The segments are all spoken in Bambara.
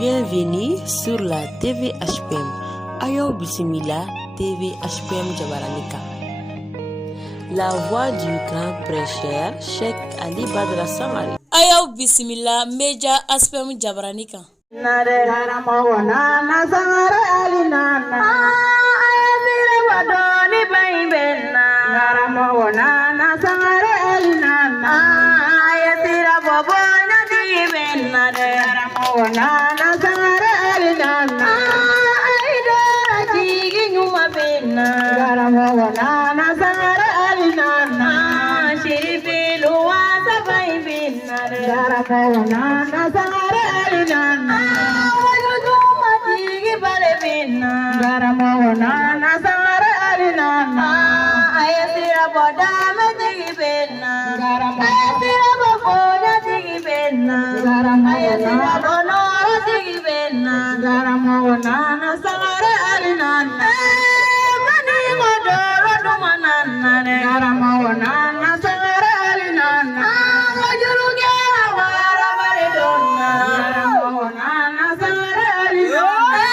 Bienvenue sur la TV HPM. Ayo Bismillah TV HPM Jabaranika. La voix du grand prêcheur Cheikh Ali Badra Samari. Ayo Bismillah Meja HPM Jabaranika. Nare harama wana na sangare alinana. Ayasire wadoni baibena. Harama wana na sangare alinana. Ayasira bobonya digibena. Harama wana na sangare alinana. Aidora jigi nyuma bena. Harama wana na sangare alinana. Shiripilu wasa baibena. Harama wana na sangare alinana. Garamona na sangare alinana. Ayasira boda matigi benna. Ayasira boda tigi benna. Ayasira bonoro tigi benna. Garamona na sangare alinana. Mani modoro dumanana. Garamona na sangare alinana. Majuruge wara baridonna. Garamona na sangare alinana.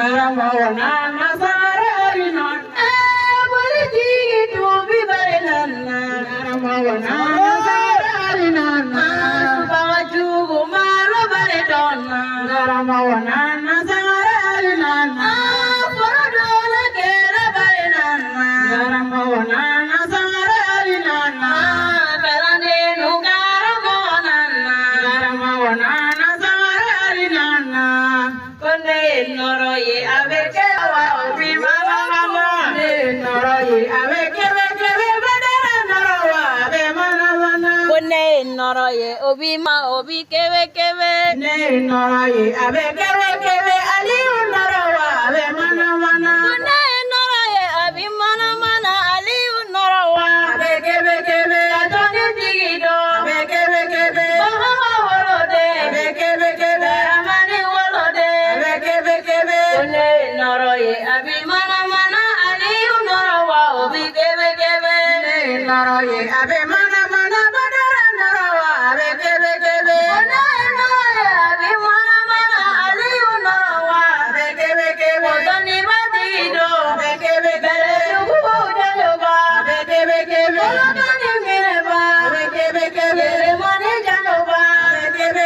Garamona sangare alinana. Bariji tu bi barinana. Garamona sangare alinana. Baju gumaro baridonna. Garamona sangare alinana. Porodona kera barinana. Garamona sangare alinana. Karane nu garamona. Garamona sangare alinana. Konde noroye aveke wa obi mama mama. Noroye aveke badara norowa ave mana mana. Konde noroye obi ma obi keve. Noroye aveke ali norowa ave mana mana. Konde noroye abi mana mana ali norowa ave keve adoni digido ave keve. Mama wolode ave keve amani wolode ave keve. Konde noroye abi mana mana ali norowa obi keve. Noroye ave mana mana badara norowa ave keve. Konde noroye abi mana mana ali norowa ave keve. Odoni madido ave keve. Yugo jaloba ave keve. Odoni mireba ave keve. Mani jaloba ave keve.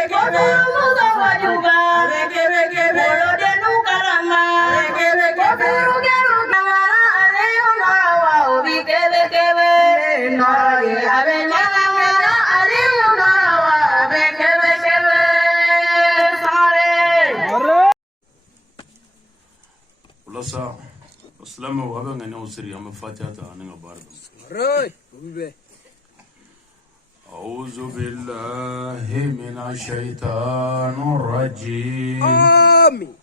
Muga wajuba ave keve. Olode nukarama ave keve. Rugeru namara ali norowa obi keve. Noroye ave mana mana ali norowa ave keve. Sare Ulasa Islamu wabenga na usiri ya mafatiata aninga bardo. أعوذ بالله من الشيطان الرجيم. آمين.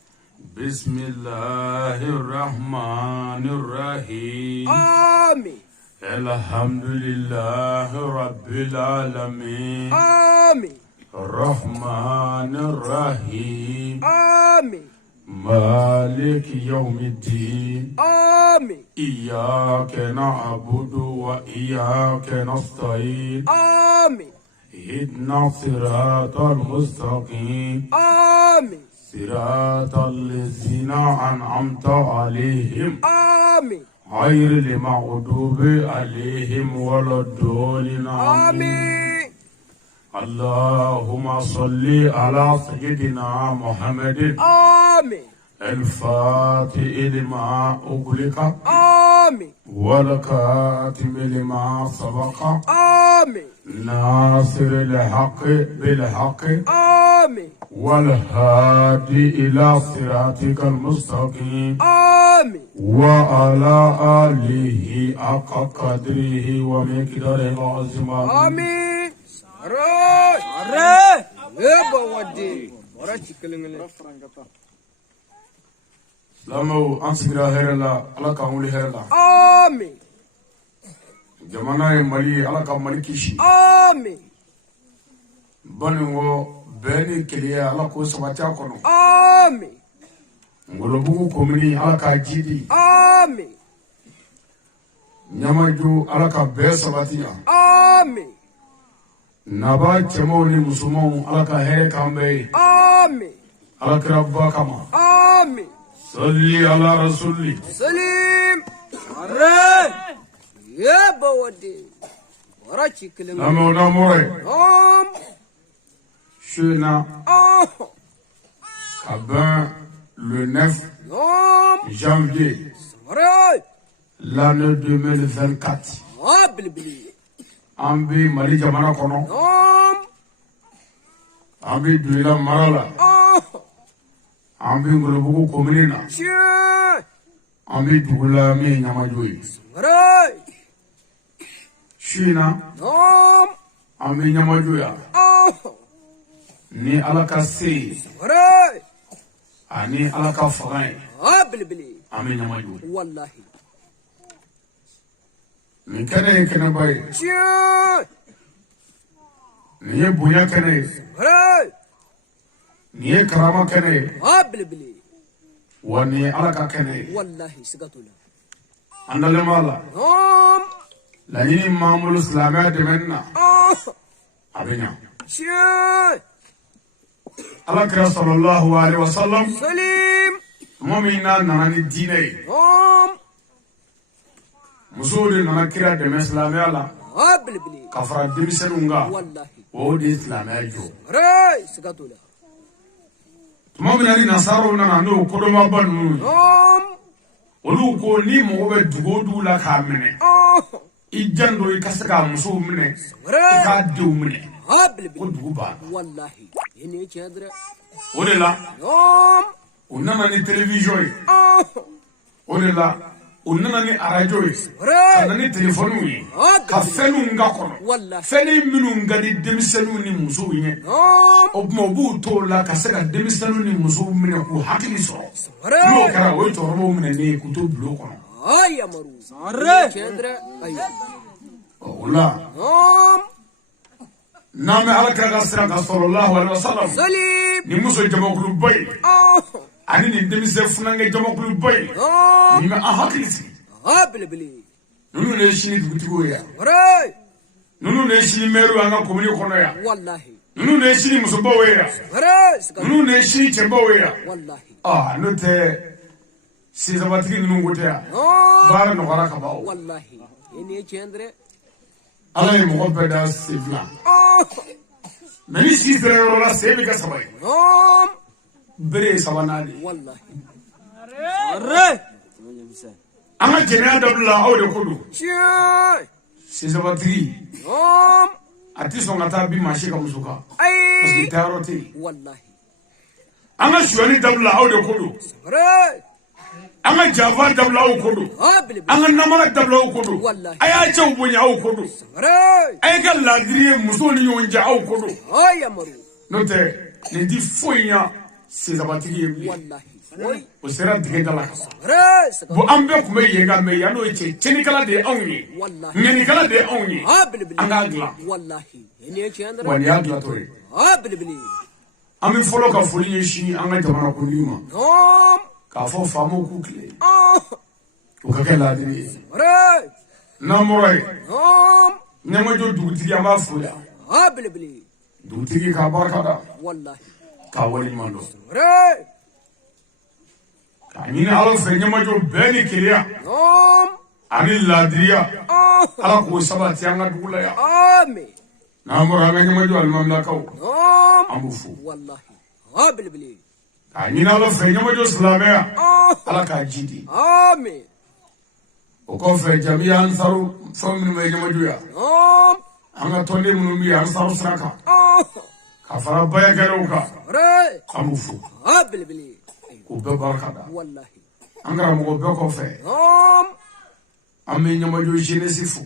بسم الله الرحمن الرحيم. آمين. الحمد لله رب العالمين. آمين. الرحمن الرحيم. آمين. مالك يوم الدين. آمين. إياك نعبد وإياك نستعين. آمين. اهدنا الصراط المستقيم. آمين. صراط الذين أنعمت عليهم آمين. غير المغضوب عليهم ولا الضالين. آمين. اللهم صل على سيدنا محمد آمين. الفاتح لما أغلق آمين. والكاتم لما سبق آمين. ناصر الحق بالحق آمين. والهادي إلى صراطك المستقيم آمين. وعلى آله حق قدره ومقداره العظيم. آمين. Arre! Eba wadi. Ora chikilingile. Lamu ansigira herala ala ka wuli herala. Amen. Jamana ye Mali ala ka Mali kishi. Amen. Baningo beni kiliya ala ko sabati akono. Amen. Ngolobugu komini ala ka jidi. Amen. Nyamaju ala ka be sabati ya. Amen. naba cɛmanw ni musomanw ala ka hɛrɛ k'an bɛɛ ye Amen. alakiraba kama Amen. salli ala rasuli Salim. Arre. Ya bawade. Wara chikle. lamɛnw namɔrɔ ye su in na ka bɛn le 9 janvier Arre. l'année 2024 Bilibili. an bɛ mali jamana kɔnɔ an bɛ doyila mara la an bɛ ngolobugu komini na an bɛ dugu la min ye ɲamajo ye Arre. su in na an bɛ ɲamajo ya ni ala ka se ye Arre. ani ala ka fanga ye Bilibili. an bɛ ɲamajo Wallahi. nin kɛnɛ ye kɛnɛba ye nin ye bonya kɛnɛ ye Arre. nin ye karama kɛnɛ ye Bilibili. wa nin ye ala ka kɛnɛ ye Wallahi sigatula. an dalen b'a la laɲini min b'an bolo silamɛya dɛmɛni na a bɛ ɲa ala kira sallallahu alaihi wasallam Salim. tuma min n'a nana ni diinɛ ye musow de nana kira dɛmɛ silamɛya la Bilibili. ka fara denmisɛnninw kan Wallahi. o de ye silamɛya jɔ Arre. Sigatula. tuma min na ni nasaraw nana n'o kodɔnbaba ninnu ye olu ko ni mɔgɔ bɛ dugu o dugu la k'a minɛ i jan do i ka se k'a musow minɛ i k'a denw minɛ ko dugu banna Wallahi. Ini chadra. o de la o nana ni télévision ye o de la o nana ni arajo ye ka na ni telefɔniw ye ka fɛnw ka kɔnɔ fɛn minnu ka di denmisɛnninw ni musow ɲɛ o tuma u b'u t'o la ka se ka denmisɛnninw ni musow minɛ k'u hakili sɔrɔ n'o kɛra o ye cɛkɔrɔbaw minɛnen ye k'u to bulon kɔnɔ Amaru. Arre. Chadra. o la n'an bɛ alakira ka sira kan sallallahu alaihi wasallam Salim. ni muso jamakuluba ye ani ni denmisɛn funankɛ jamakuluba ye nin bɛ an hakili sigi Bilibili. ninnu de ye sini dugutigiw ye yan Arre. ninnu de ye sini mɛriw an ka komini kɔnɔ yan Wallahi. ninnu de ye sini musobaw ye yan Arre. Sigatula. ninnu de ye sini cɛbaw ye yan Wallahi. n'o tɛ sinsabatigi ninnu ko tɛ yan baara nɔgɔyara ka ban o Wallahi. Ini chadra. ala ye mɔgɔ bɛɛ da sen fila mɛ ni si sera yɔrɔ la sen bɛ kɛ saba ye bere ye sabanan de ye Wallahi. Arre. an ka jɛnɛya dabila aw de ko don sinsabatigi a tɛ sɔn ka taa bin maa si ka muso kan parce que dayɔrɔ tɛ yen Wallahi. an ka suyani dabila aw de ko don Arre. an ka janfa dabila aw ko don Bilibili. an ka namara dabila aw ko don a y'a cɛw bonya aw ko don Arre. a ye ka laadiri ye musow ni ɲɔgɔn cɛ aw ko don Amaru. n'o tɛ nin ti foyi ɲa sinsabatigi ye bilen Wallahi. o sera dingɛ da la ka ban Arre. Sigatula. bon an bɛɛ tun bɛ yen kan mɛ yan n'o ye cɛnikala de ye anw ye ɲɛnikala de ye anw ye Bilibili. an k'a dilan Wallahi. Ini chadra. wa nin y'a dilatɔ ye Bilibili. an bɛ fɔlɔ ka foli ɲɛsin an ka jamanakuntigi ma k'a fɔ faamaw k'u tile u ka kɛ laadiri ye Arre. n'an bɔra yen ɲɛmajɔ dugutigi an b'a fo yan Bilibili. dugutigi k'a barika da Wallahi. k'a waleɲuman dɔn Arre. k'a ɲini ala fɛ ɲɛmajɔ bɛɛ ni keleya ani laadiriya ala k'o sabati an ka dugu la yan Amen. n'an bɔra an ka ɲɛmajɔ alimamilakaw an b'u fo Wallahi. Bilibili. k'a ɲini ala fɛ ɲɛmajɔ silamɛya ala k'a jidi Amen. o kɔfɛ jamiya ansaru fɛn minnu bɛ ɲɛmajɔ yan an ka tɔnden minnu bɛ yen ansaru sira kan ka fara bayakɛlaw kan Arre. an b'u fo Bilibili. k'u bɛɛ barika da Wallahi. an karamɔgɔ bɛɛ kɔfɛ an bɛ ɲɛmajɔ jeunesse fo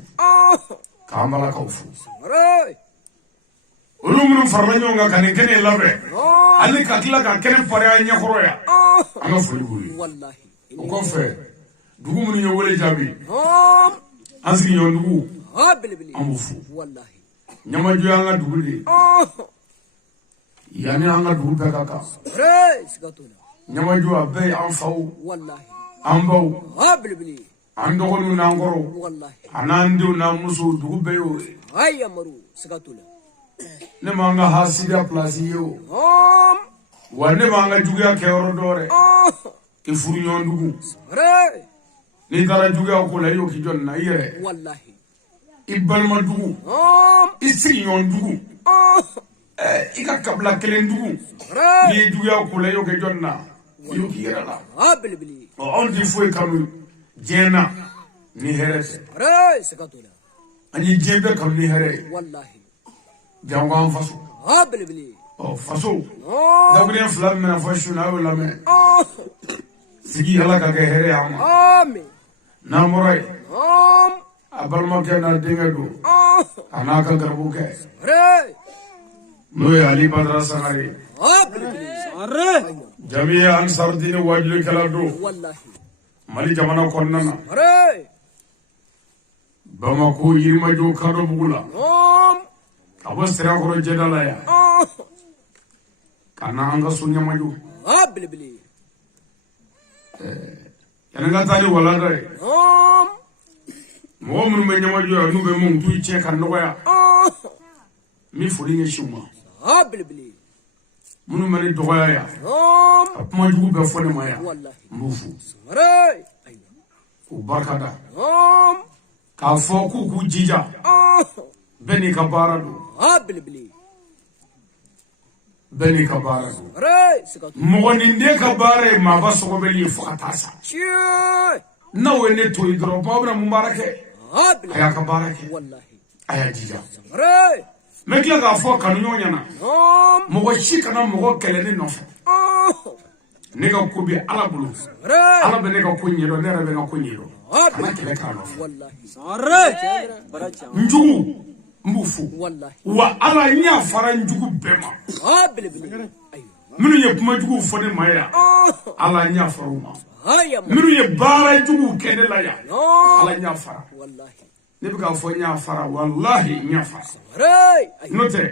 k'an balakaw fo Arre. olu minnu farala ɲɔgɔn kan ka nin kɛnɛ labɛn hali ka tila ka kɛnɛ fariya ɲɛkɔrɔ yan an ka foli b'u ye Wallahi. o kɔfɛ dugu minnu ye wele jaabi an sigiɲɔgɔndugu Bilibili. an b'u fo Wallahi. ɲɛmajɔ y'an ka dugu de ye yanni an ka dugu bɛɛ ka kan Arre. Sigatula. ɲɛmajɔ a bɛɛ ye an faw Wallahi. an baw Bilibili. an dɔgɔninw n'an kɔrɔw Wallahi. a n'an denw n'an musow dugu bɛɛ y'o ye Amaru. Sigatula. ne manga hasida place yo wa ne manga jugia ke orodore ke furu nyondugu ni dara jugia ko la yo ki jonna yere wallahi ibalma dugu isri nyondugu ika kabla kelen dugu ni jugia ko la yo ke jonna yo ki yere la bilbili on di foi kanu jena ni herese sikatula ani jembe kam ni here wallahi jangwan faso bilbili faso dabule flam na fashu na wala me sigi hala ka here ama amen na moray abalma ke na dinga do ana ka garbu ke no ali badra sangare bilbili jami'a ansar din wajlu kala do wallahi mali jamana konnana Bamako yirma jo kado bugula abo sira koro jedala ya kana anga sunya maju bilbili yana tali wala dai mo mun me nyama jo anu be mun tu che kan no ya mi fuli ni shuma bilbili mun mani doya ya apma jugu be fone ma ya wallahi mufu aywa ku barkada ka fo ku jija beni ka baradu bilbili beni ka baradu sikatula mo ni de ka bare ma ba so be li fo atasa na wene to idro babra mubarake bilbili aya ka barake wallahi aya jija hooray mekla ka fo kanu nyona mo ko shikana mo ko kelene no ne ka ko bi ala bulu ala be ne ka ko nyedo ne rabe ka ko nyedo kana kele ka no njugu mbufu wallahi wa ala nya fara njugu bema bilbili aywa minu ye kuma jugu fo ne maya ala nya faruma haya minu ye bara jugu kene la ya ala nya fara wallahi ne bi ka fo nya fara wallahi nya fara hooray aywa note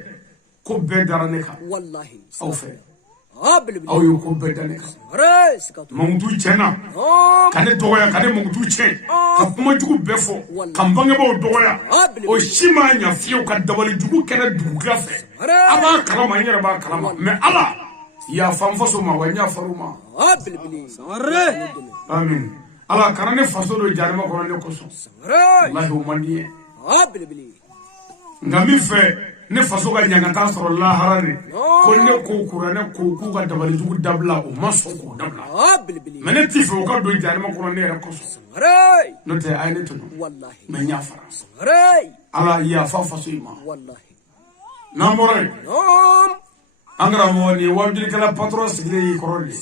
ko be dara ne ka wallahi aw fe bilbili aw yo ko be dara ne ka hooray sikatula mongtu chena kane doya kane mongtu chen ka kuma jugu befo kan bange bo doya o shima nya fiyo ka dabali jugu kene dugu gafe aba kalama nyere ba kalama me ala ya famfaso ma wa nya faruma bilbili amin ala karane faso do jarima ko ne koso hooray wallahi o mandiye bilbili ngami fe ne faso ga nyanga ta soro la harane ko ne ko kurane ko ku ga dabali jugu dabla o maso ko dabla bilbili mene tifo ka do jarima ko ne re koso hooray note ayne to wallahi me nya fara hooray ala ya fa faso ima wallahi namore angra mo ni wajiri kala patron sigile korole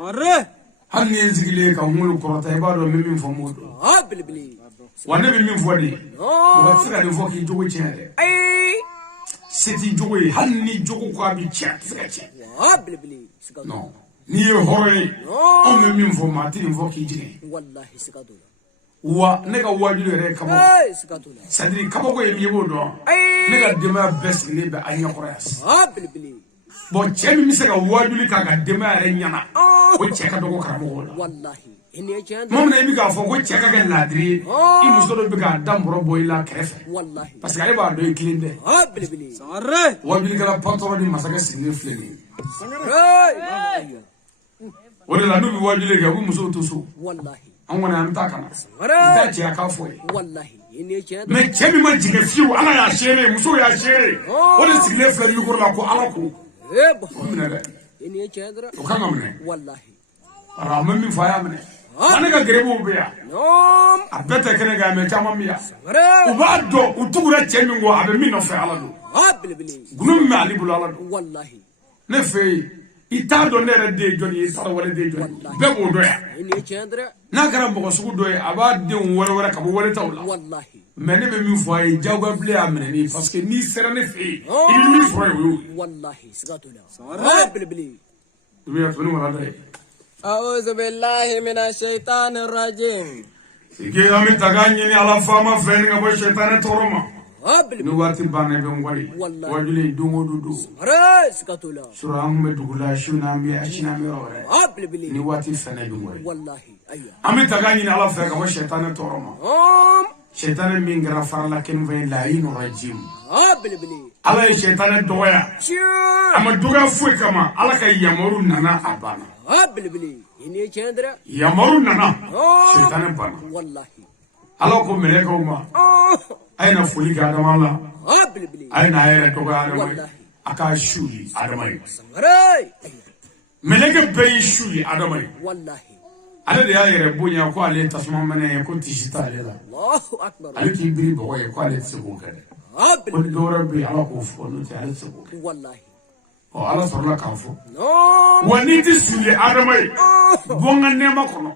hooray hanni sigile ka ngulu korota e bado mimi fomodo bilbili wane bi min fodi mo tsira ni foki jogo chene seti jogo hanni jogo ko abi chat tsira che bilbili sikatula no ni hore o me min fo ma tin foki jige wallahi sikatula wa ne ka wajiri re kamo sikatula sadri kamo ko yemi bodo ne ka dema best ni be anya koras bilbili bo chemi mi se ka wajiri ka ga dema re nyana o che ka dogo karamo wallahi ene chanda mom na mi ka fo ko che ka ga ladri i muso do be ka dambro boy la krefe wallahi parce que ale ba do clean bilbili wajiri kala patron ni masaka sigile fleni hooray wala la nubi wajiri ga bu muso to so wallahi an wana am ta kana hooray ta che ka fo wallahi ene chanda me chemi ma jige fiu ala ya shere muso ya shere wala sigile fleni ko la ko ala ko bo mina de ene chanda o kan amne wallahi ara mammi fa ya mne ane ka grebo be ya abeta kene ga me chama mi ya hooray uba do utugura chemi ngo abe mi no fe ala do bilbili gunum me ali bulu ala do wallahi ne fe ita do ne re de joni ita wala de joni be bo do ya ene chanda na kara mbogo sugu do ya aba de wala ka bo wala tawla wallahi mais ne be mi fo ay jawba ble amene ni parce que ni sera ne fe il mi fo yo wallahi sikatula bilbili mi ya tunu wala de أعوذ بالله من الشيطان الرجيم. ike ami taganyi ni ala fama fe ni ngabo shetane toroma bilbili ni wati bane be ngwai wajule dungo dudu hooray sikatula sura amme dugula shuna mi ashina mi ore bilbili ni wati fene be ngwai wallahi aywa ami taganyi ni ala fe ngabo shetane toroma شيطان من غرفر لكن فين لعين رجيم بلي على شيطان دويا أما دوغا فوي كما على كي يمرون نانا أبانا بلي إني كندرا يمرون نانا شيطان بانا والله على كم ملكه ما أين فولي كادم الله بلي أين هاي دوغا أدمي أكاشولي أدمي راي ملكه بيشولي أدمي والله على ده هاي ربوني أقوى عليه تسمع مني يكون تشتاء له الله أكبر على كيبري بقى يقوى عليه تسبوك بلي ودورا بي على كوفو نتي على تسبوك والله على صرنا كافو نعم ونيتي سولي أدمي بونغ نيما كنو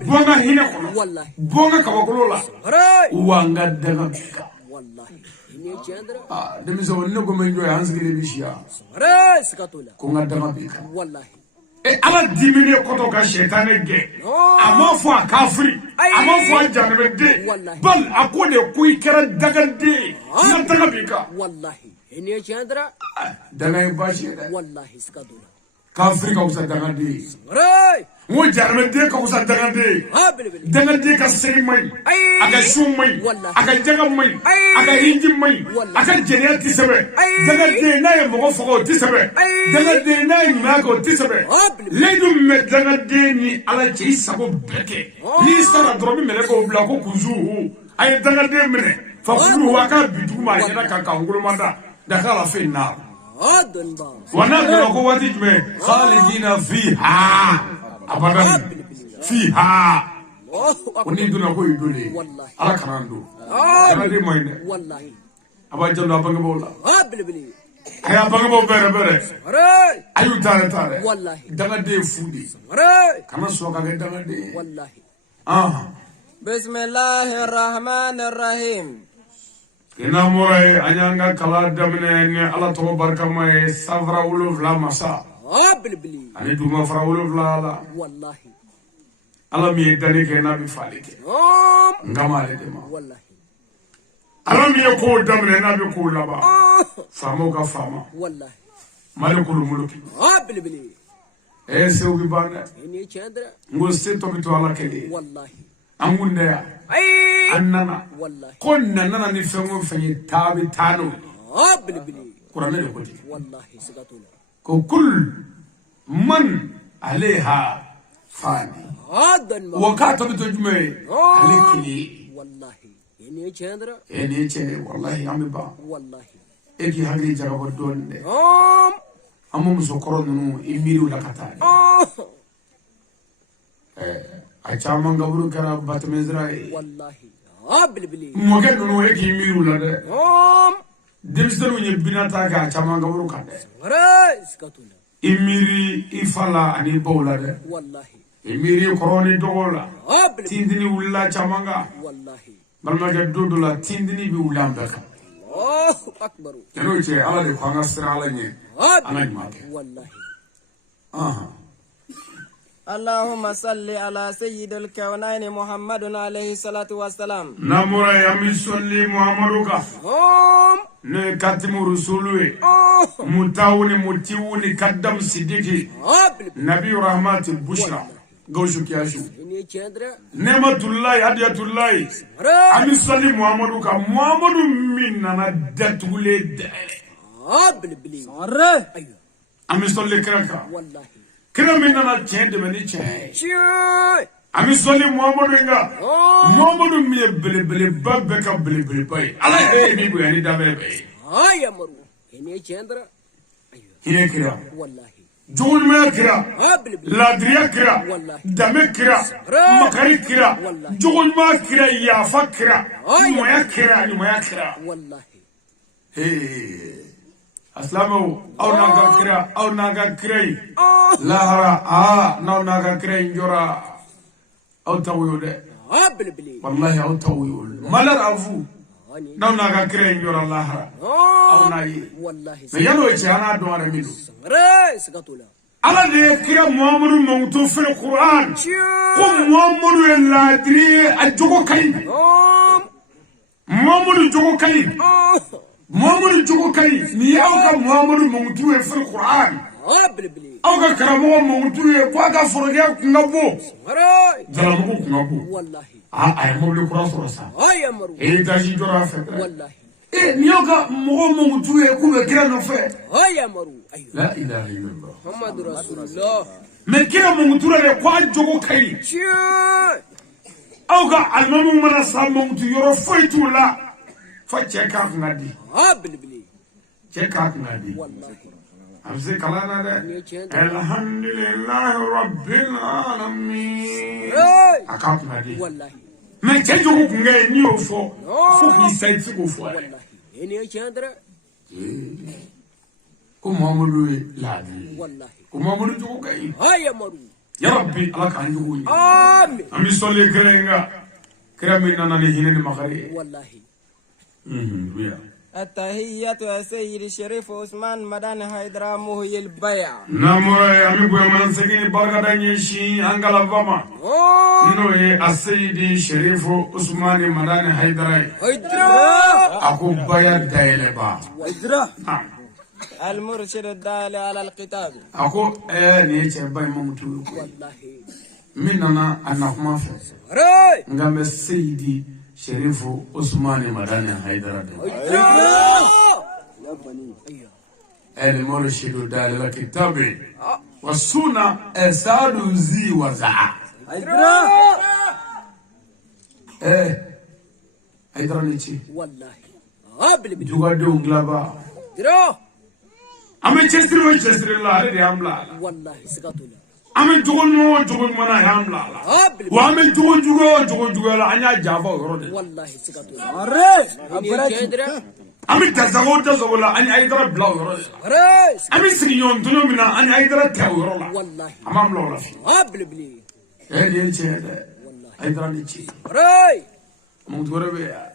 بونغ هنا كنو والله بونغ كباكلولا راي وانغا دغا بيكا والله إني كندرا دميزو نغو منجو هانسغي بيشيا راي سكاتولا كونغا دغا بيكا والله ala dimine koto ka shetane ge ama fo kafiri ama fo janbe de bal akone kuy kera dagande na daga bika wallahi ene chandra daga bashi da wallahi skadula kafiri ka usa dagande ray mo janbe de ka usa dagande dagande ka seri mai aga shum mai aga jaga mai aga hinji mai aga jeriya tisebe dagande na ye mo fo tisebe dagande na ye ma ko tisebe ledu me dagande ni ala ci sabo beke ni sara drobi mele ko bla ko kuzu ay dagande mene fa kulu wa ka bitu ma yana ka ngulu manda da kala fe na wana ko wati me khalidina fiha abadan fiha woni duna ko idole ala kanando ala de moyne wallahi abajalo abanga bola bili ay abanga bo bere ray ayu tare wallahi daga de fudi ray kana so ka daga de wallahi bismillahir rahmanir rahim kina moray anyanga kala damne ne ala to barka may savra wulu vla masa bili ani duma fara wulu vla ala wallahi ala mi dani ke na bi falike ngamale de ma wallahi ala mi ko damne na bi ko laba famo ka fama wallahi malikul muluki bili se ubi bana ene chandra ngo se to bi to ala kede wallahi angunde ya annana wallahi kon nana ni fengo fenyi tabi tano bili qur'an le ko di wallahi sakatula ko kul man alaiha fani adan ma wakata bi to jume alikili wallahi ene chandra ene che wallahi ambe ba wallahi eki hagi jaga bo donde amu muso koron nu imiru la katani a chama ngaburu kara batmezra wallahi bili moge nu eki imiru la de demstanu nye binata ka chama ngaburu kande ray sakatula imiri ifala ani bawla de wallahi imiri koroni dogola bili tindini ulla chamanga wallahi balmaga dodula tindini bi ulambaka Allahu akbar yano che ala de kwanga sira ala nye ana jmake wallahi اللهم صل على سيد الكونين محمد عليه الصلاة والسلام namura yami solli muhammaduka ne katimu rusuluwe mutawuni mutiwuni kaddam sidiki nabi rahmat bushra gawshu kiyashu ene chandra nematullahi hadiyatullahi ami solli muhammaduka muhammadu minna datule de bili ayo ami solli kraka wallahi kira minna chende meni che ami solli muhammadu nga muhammadu mi bele babbe ka bele bay ala e mi bu yani dabe be amaru ene chandra ayo hine kira wallahi jogulme kira bili ladriya kira dame kira makari kira jogulma kira yafa kira moya kira wallahi aslamo aw naga kira lahara naw naga kira njora aw tawiyo de bili wallahi aw tawiyo malar afu naw naga kira njora lahara aw nayi wallahi me yano e ana do ara milu ray sakatula ala de kira muhammadu mawtu fil qur'an ko muhammadu ladri ajogo kay muhammadu jogo kay muhammadu jogo kay ni awka muhammadu mawtu fil qur'an bili awka karamo mawtu ko aga foroge ngabo ray jalamu ngabo wallahi ay mobile kura sɔrɔ sa Ay amaru. étage jɔra a fɛ Wallahi. n'i y'aw ka mɔgɔ mankutu ye k'u bɛ kira nɔfɛ Ay amaru. Ayo. la ilaha illallah Muhammadu Rasulullah. mais kira mankutura de ko a jogo ka ɲi Cheers. aw ka alimamiw mana sa mankutu yɔrɔ foyi t'u la fo cɛ k'a kun ka di Ah bilibili. cɛ k'a kun ka di Wallahi. a bɛ se kalan na dɛ alhamdulilahi rabbil alamin Hey. a k'a kun ka di Wallahi. mais cɛ jogo kun kɛ n'i y'o fɔ fo k'i sa i tɛ se k'o fɔ yɛrɛ Wallahi. Ene chandra. ko Muhammadu ye laadi ye Wallahi. ko Muhammadu jogo ka ɲi Ay amaru. ya rabbi ala k'an jogo ɲi Amin. an bɛ sɔli kira in kan kira min nana ni hinɛ ni makari ye Wallahi. duya التحية يا سيد الشريف عثمان مدان حيدر مهي البيع namoro ye an bɛ bonya segin barikada ɲɛsin an kalafama Oh. n'o ye a seyidi sherifu usmani madani haidara ye Haydra. a ko baya dayɛlɛba Haydra. المرشد الدال على الكتاب a ko nin ye cɛ ba ye mamutu ye koyi Wallahi. min nana a na kuma fɛ Hey. nka n bɛ seyidi sherifu usmani madani haidara de المرشد دال الكتاب والسنة أساد زي وزع هيدرا نيتشي Wallahi. Ah bilibili. جوغا دون غلابا Dira. أما تشستري الله هذا ياملا Wallahi sikatula. أما جوغن منا ياملا Ah bilibili. وأما جوغن لا أنا جابا ورد Wallahi sikatula. الريس Ene chandra. أما تزغو لا أنا هيدرا بلا ورد Hey. أما سينيون تنو منا أنا هيدرا تاو ورد Wallahi. أما ملولا Ah bilibili. نيتشي هيدرا نيتشي Hey. مغدورة بيا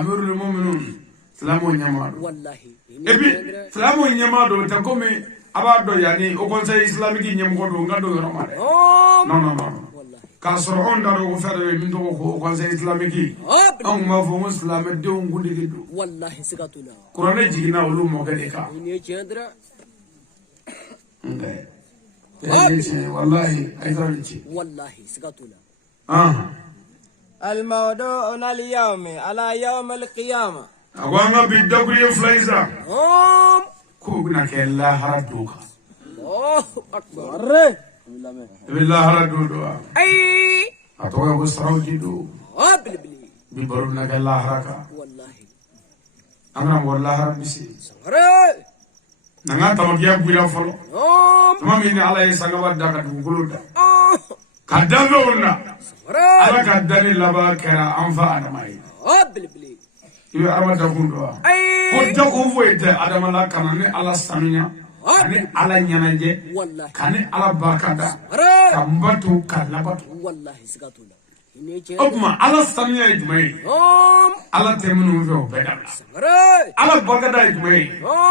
أمير المؤمنين سلامو نيامادو Wallahi. et puis سلامو نيامادو تكومي أبادو يعني au conseil islamique نيامودو ngado yoromare Oh. non Wallahi. kasoro on daro ko fere min to ko conseil islamique Ah bilibili. on ma fo muslim de on gudi gidu Wallahi sikatula. qur'an jigina ulu mo gade ka Ene chandra. wallahi ay garanti Wallahi sikatula. الموضوع اليوم على يوم القيامة agwanga bidagri influenza Oh. ko guna ke la haraduka Oh akbar. الريس billah haradu do Ay. atoya ko sarawji do Ah bilibili. bi baru na ke la haraka Wallahi. angram wallahi harabisi Hey. nanga tamagiya buya folo Oh. tuma min ala ye sangaba daga dugukolo da Oh. ka danfɛnw Hey. ala ka dani laban kɛra an fa adama ye Ah bilibili. i bɛ adama dakun dɔn wa Ay. ko dakun foyi tɛ adama la ka na ni ala sanuya ka ni ala ɲɛnajɛ Wallahi. ka ni ala barika da Hey. ka n bato ka labato Wallahi sikatula. Ene o chandra. tuma ala sanuya ye jumɛn ye Oh. ala tɛ minnu fɛ o bɛɛ dabila Hey. ala barikada ye jumɛn ye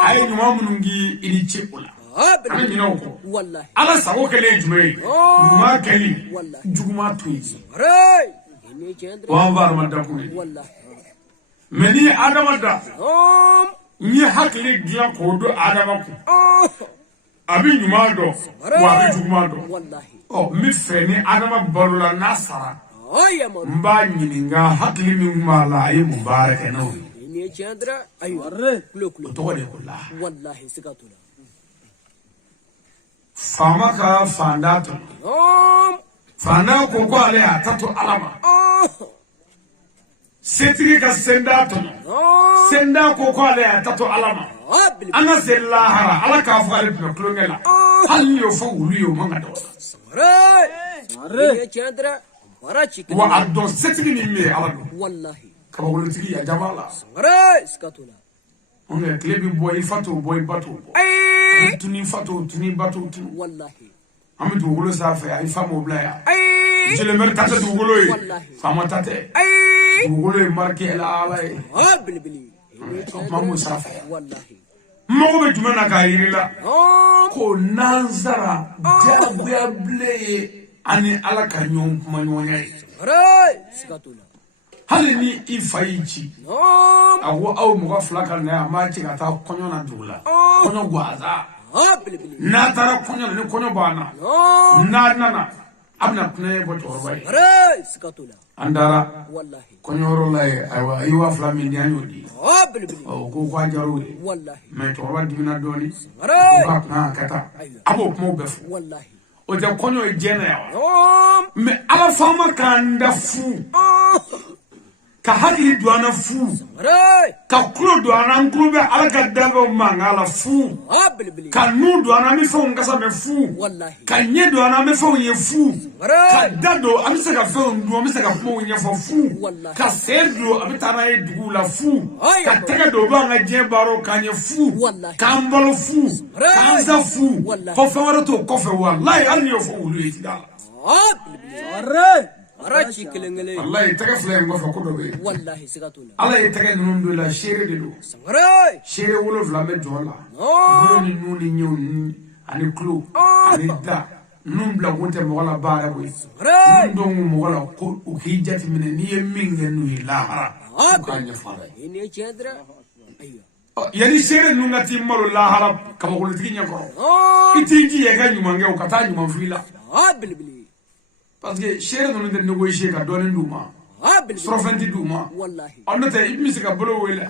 a ye ɲuman minnu k'i i ni ce o la Ah an bɛ bilibili. ɲinɛ o kɔ Wallahi. ala sago kɛlen ye jumɛn ye ɲuman kɛli Wallahi. juguman to ye Hey. Ene chandra. o an fa adama dakun ye Wallahi. mɛ n'i ye adama da Oh. n ye hakili dilan k'o don adama kun Oh. a bɛ ɲuman dɔn wa a bɛ juguman dɔn Wallahi. ɔ n bɛ fɛ ni adama balola n'a sara Ay amaru. n b'a ɲininka hakili min b'a la a ye mun baara kɛ n'o ye Ene chandra. Ayo. الريس Kulo o kulo. tɔgɔ de ko la Wallahi sikatula. faama ka fanda to Oh. fanda ko ko ale y'a ta to ala ma Oh. setigi ka senda to Oh. senda ko ko ale y'a ta to ala ma Ah bilibili. an ka se lahara ala k'a fɔ ale tun bɛ tulonkɛ la hali ni y'o fɔ wulu ye o man ka dɔgɔ Hey. الريس Ene chandra. Bara chikili. wa a dɔn setigi min bɛ yen ala don Wallahi. kabakolotigi a jaba la Hey. Sikatula. an ka tile bɛ bɔ i fa t'o bɔ i ba t'o bɔ Ay. tuni fa t'o tuni ba t'o tuni Wallahi. an bɛ dugukolo sanfɛ a ye fa m'o bila yan Ay. Jɛlɛmɛri ta tɛ dugukolo ye Wallahi. faama ta tɛ Ay. dugukolo ye marike la ala ye Ah bilibili. Ene o kuma m'o sanfɛ Wallahi. mago bɛ jumɛn na k'a yiri la Oh. ko nansara diyagoya bilen ye ani ala ka ɲɔgɔn kuma ɲɔgɔnya ye Hey. Sikatula. hali ni i fa y'i ci Oh. a ko aw mɔgɔ fila ka na yan a m'a ci ka taa kɔɲɔ na dugu la kɔɲɔ gansan Ah bilibili. n'a taara kɔɲɔ na ni kɔɲɔ banna Oh. n'a nana abna kunay bo torbai Aray sikatula. andara Wallahi. konyoro lay aywa aywa flamin dianyodi Bilibili. o ko kwa jaru Wallahi. mais torba dimina doni Aray. ko na kata abo mo befu Wallahi. o ja konyo e jena ya mais ala fama kanda fu ka hakili duana fu Aray. ka kuro duana ngube ala ka dago mangala fu Bilibili. ka nu duana mi fo ngasa me fu Wallahi. ka nye duana mi fo ye fu Aray. ka dado amisa ka fo ndu amisa ka fo nye fo fu Wallahi. ka sedo abitana e dugu la fu Ay, ka tega do ba nga je baro ka nye fu Wallahi. ka mbalo fu Aray. ka nza fu Wallahi. ko fawara to ko fe wallahi al yo fo wulu e tidala Bilibili. Aray. Aray chikelengele. wallahi tega fle ngo fa ko do be Wallahi sikatula. ala e tega nundu la shere de do Aray. shere wolo vla me jola Oh. bolo ni nuni nyon ani klo ani da numbla gonte mo wala bara boy Aray. ndo mo wala ko o hijati mine ni minge nu lahara ka nya fara Ini cedra. Ayo. yani shere nungati maro lahara ka ko liti nya ko Oh. itiji ye ga nyuma nge o kata nyuma fila Bilibili. parce que shere no de négocier ka donen duma Bilibili. strofenti duma Wallahi. onate ibisi ka bolo wele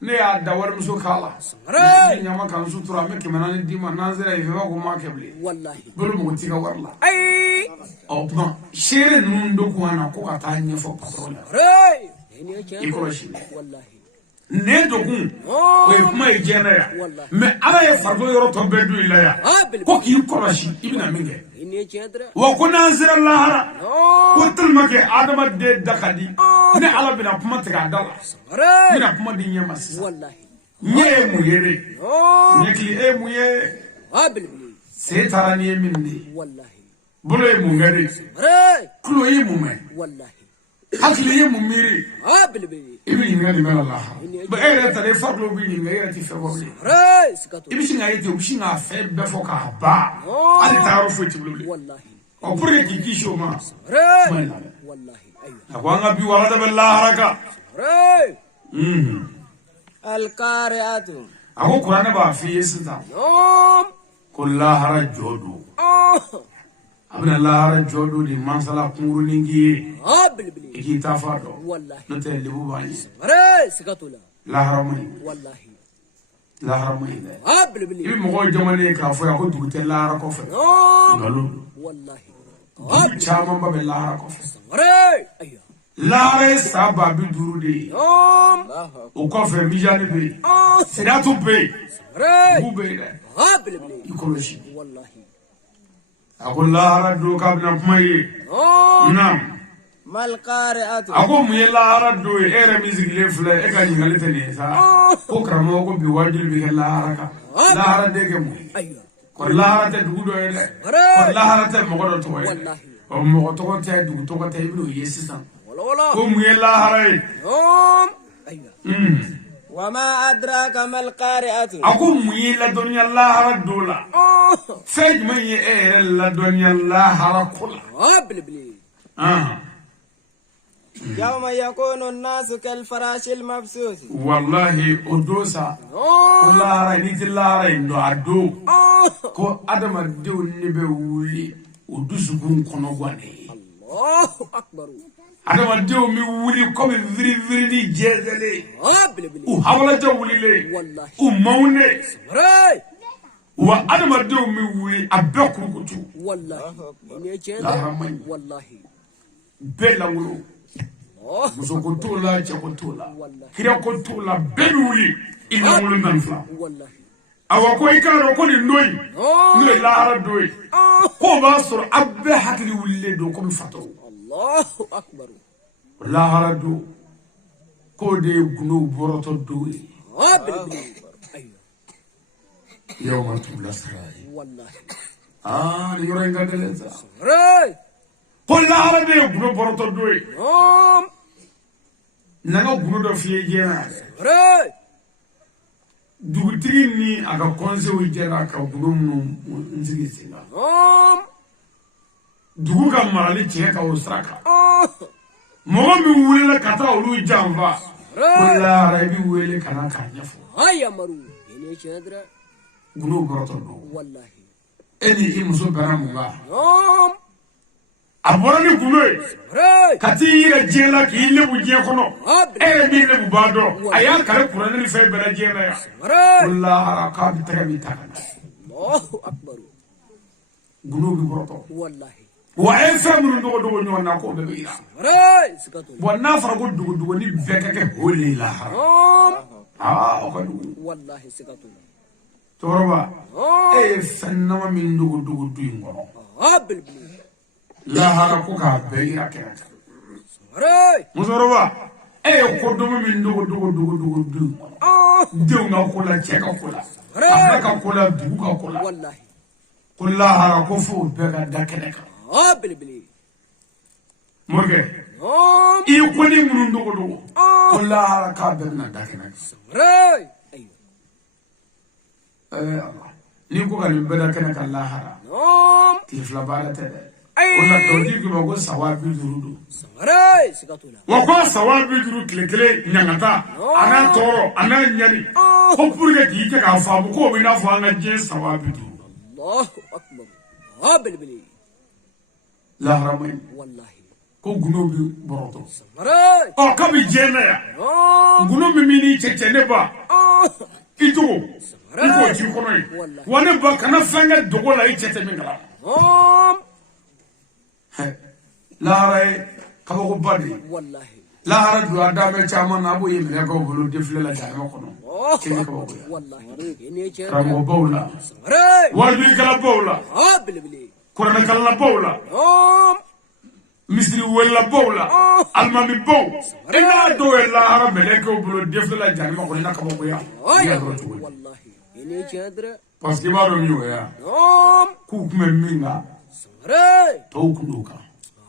ne ya dawar muso kala Aray. nyama kan sutura me kemanani dima nazira ife ba ko ma keble Wallahi. bolo mo tiga warla Ay. o non shere nundo ko ana ko kata nya fo patron Aray. Ini cedra. Ikoloshi. Wallahi. ne dogun Oh. o e kuma e jena ya Wallahi. mais ala ye fardo yoro to bedu ila ya Bilibili. ko ki koloshi ibina minge Ini cedra. wa ko nazira lahara Oh. ko tulmake adama de dakadi ne ala bina kuma tiga dala Aray. bina kuma di nyama sisa Wallahi. nye mu yere Oh. nyekli e mu ye Bilibili. se tarani e minni Wallahi. bolo e mu ngari Aray. kulo e mu me Wallahi. hakli e mu miri Bilibili. ibi ngari me Allah ba ere tare farlo bi ngari ti fe wole Aray sikatula. ibi singa yete ubi singa fe be fo ka ba ali taro fo ti blule Wallahi. o pour ki kisho ma Aray. Wallahi. Ayo. akwanga bi wala da billah haraka Aray. Al-Qari'atu. ako qur'ana ba fi yesita kullu hara jodo abna lahara jodo di mansala kunguru ningi Bilibili. iki tafado Wallahi. no te libu bani Aray sikatula. lahara mai Wallahi. lahara mai de Bilibili. ibi mo jamane ka fo ya ko dugute lahara ko fe galu Wallahi. chama ba be lahara ko fe Aray. Ayo. lahara saba bi duru de o ko fe mijani be sedatu be Aray. bu be de Bilibili. ikoloshi Wallahi. ako lahara do ka bna kumaye nam Mal-Qari'atu. ako mu ye lahara do e ere music le fle e ka nyingale tene sa ko kramo ko bi wajil bi lahara ka lahara de ke mu Ayo. ko lahara te dugu do e de ko lahara te mo do to e Wallahi. o mo to te dugu to te bi do yesisan Wala. ko mu ye lahara e Ayo. Wa ma adraka mal-Qari'atu. ako mu ye la dunya lahara do la fej man ye ere la dunya lahara kula Bilibili. Yawma yakunu an-nasu kal-farashil mabsus. wallahi o dosa ko lahara ni ti lahara ndo ado ko adama dew ne be wuli o dusukun kono gwane Allahu akbar. adama dew mi wuli ko mi viri ni jezele Bilibili. o hawla dew wuli le Wallahi. o maune Aray. wa adama dew mi wuli abekuru kutu Wallahi. Ini cedra. lahara man Wallahi. bela wulo muso ko tola che ko tola Wallahi. kira ko tola be wuli ina wulu nan fla Wallahi. awa ko ikaro ko ni noy noy lahara doy ko ba sur abbe hakli wulle do ko mi fato Allahu akbar. lahara do ko de gunu boroto do Bilibili. Ayo. yawma tubla sarai Wallahi. ni yoro ngadele sa Aray. ko lahara de gunu boroto do nanga gunu do fiye jena Aray. dugutigi ni aga conseil jena ka gunu mu nzigi singa dugu ka marali tiɲɛ ka o sira kan mɔgɔ min welela ka taa olu janfa ko lahara i bi wele ka na k'a ɲɛfɔ Ay amaru. Ini cedra. gundo bɔrɔtɔ don Wallahi. e ni i muso bɛnna mun kan aborani kuloy kati yira jela ki lebu je kono mi lebu bado aya kare qur'an ni fe bela jela ya wallahi haraka bi tagabi takana Allahu akbar guno bi boroto wallahi wa efamru dogo nyona ko be ira sikatu wana fara ko dugo ni vekake holila ko wallahi sikatu toroba fannama min dugo ingoro bil la hara ko ka be ira kera musoroba ko domo min dugo dew na ko la cheka ko la ka ko la dugo ka ko la wallahi kulla hara ko fu be ga dakene ka bil morge i ko ni mun dugo kulla hara ka be na dakene ni ko kan be dakene ka la hara ti fla bala tede ona dodi ko go sawabi durudu sikatu wa ko sawabi duru kile nyangata ana toro ana nyani ko purge ki ke ka fa ko bi na fa nga je sawabi duru Allahu akbar bil la haramain wallahi ko guno bi boroto ka bi jena ya guno mi mini cheche ne ba ito iko ji kono yi wane ba kana fanga dogo la yi cheche min kala la harai ka ko badi wallahi la hara du adame chama na bo yimle ko bulu defle la jama kono kini ko ko wallahi ene che ramo bawla wadi kala bawla bil kurana kala bawla misri wala bawla almami baw ina do la hara mele ko bulu defle la jama kono na ko ko ya wallahi ene che adra parce que ba do mi ya ku kuma minga to kunduka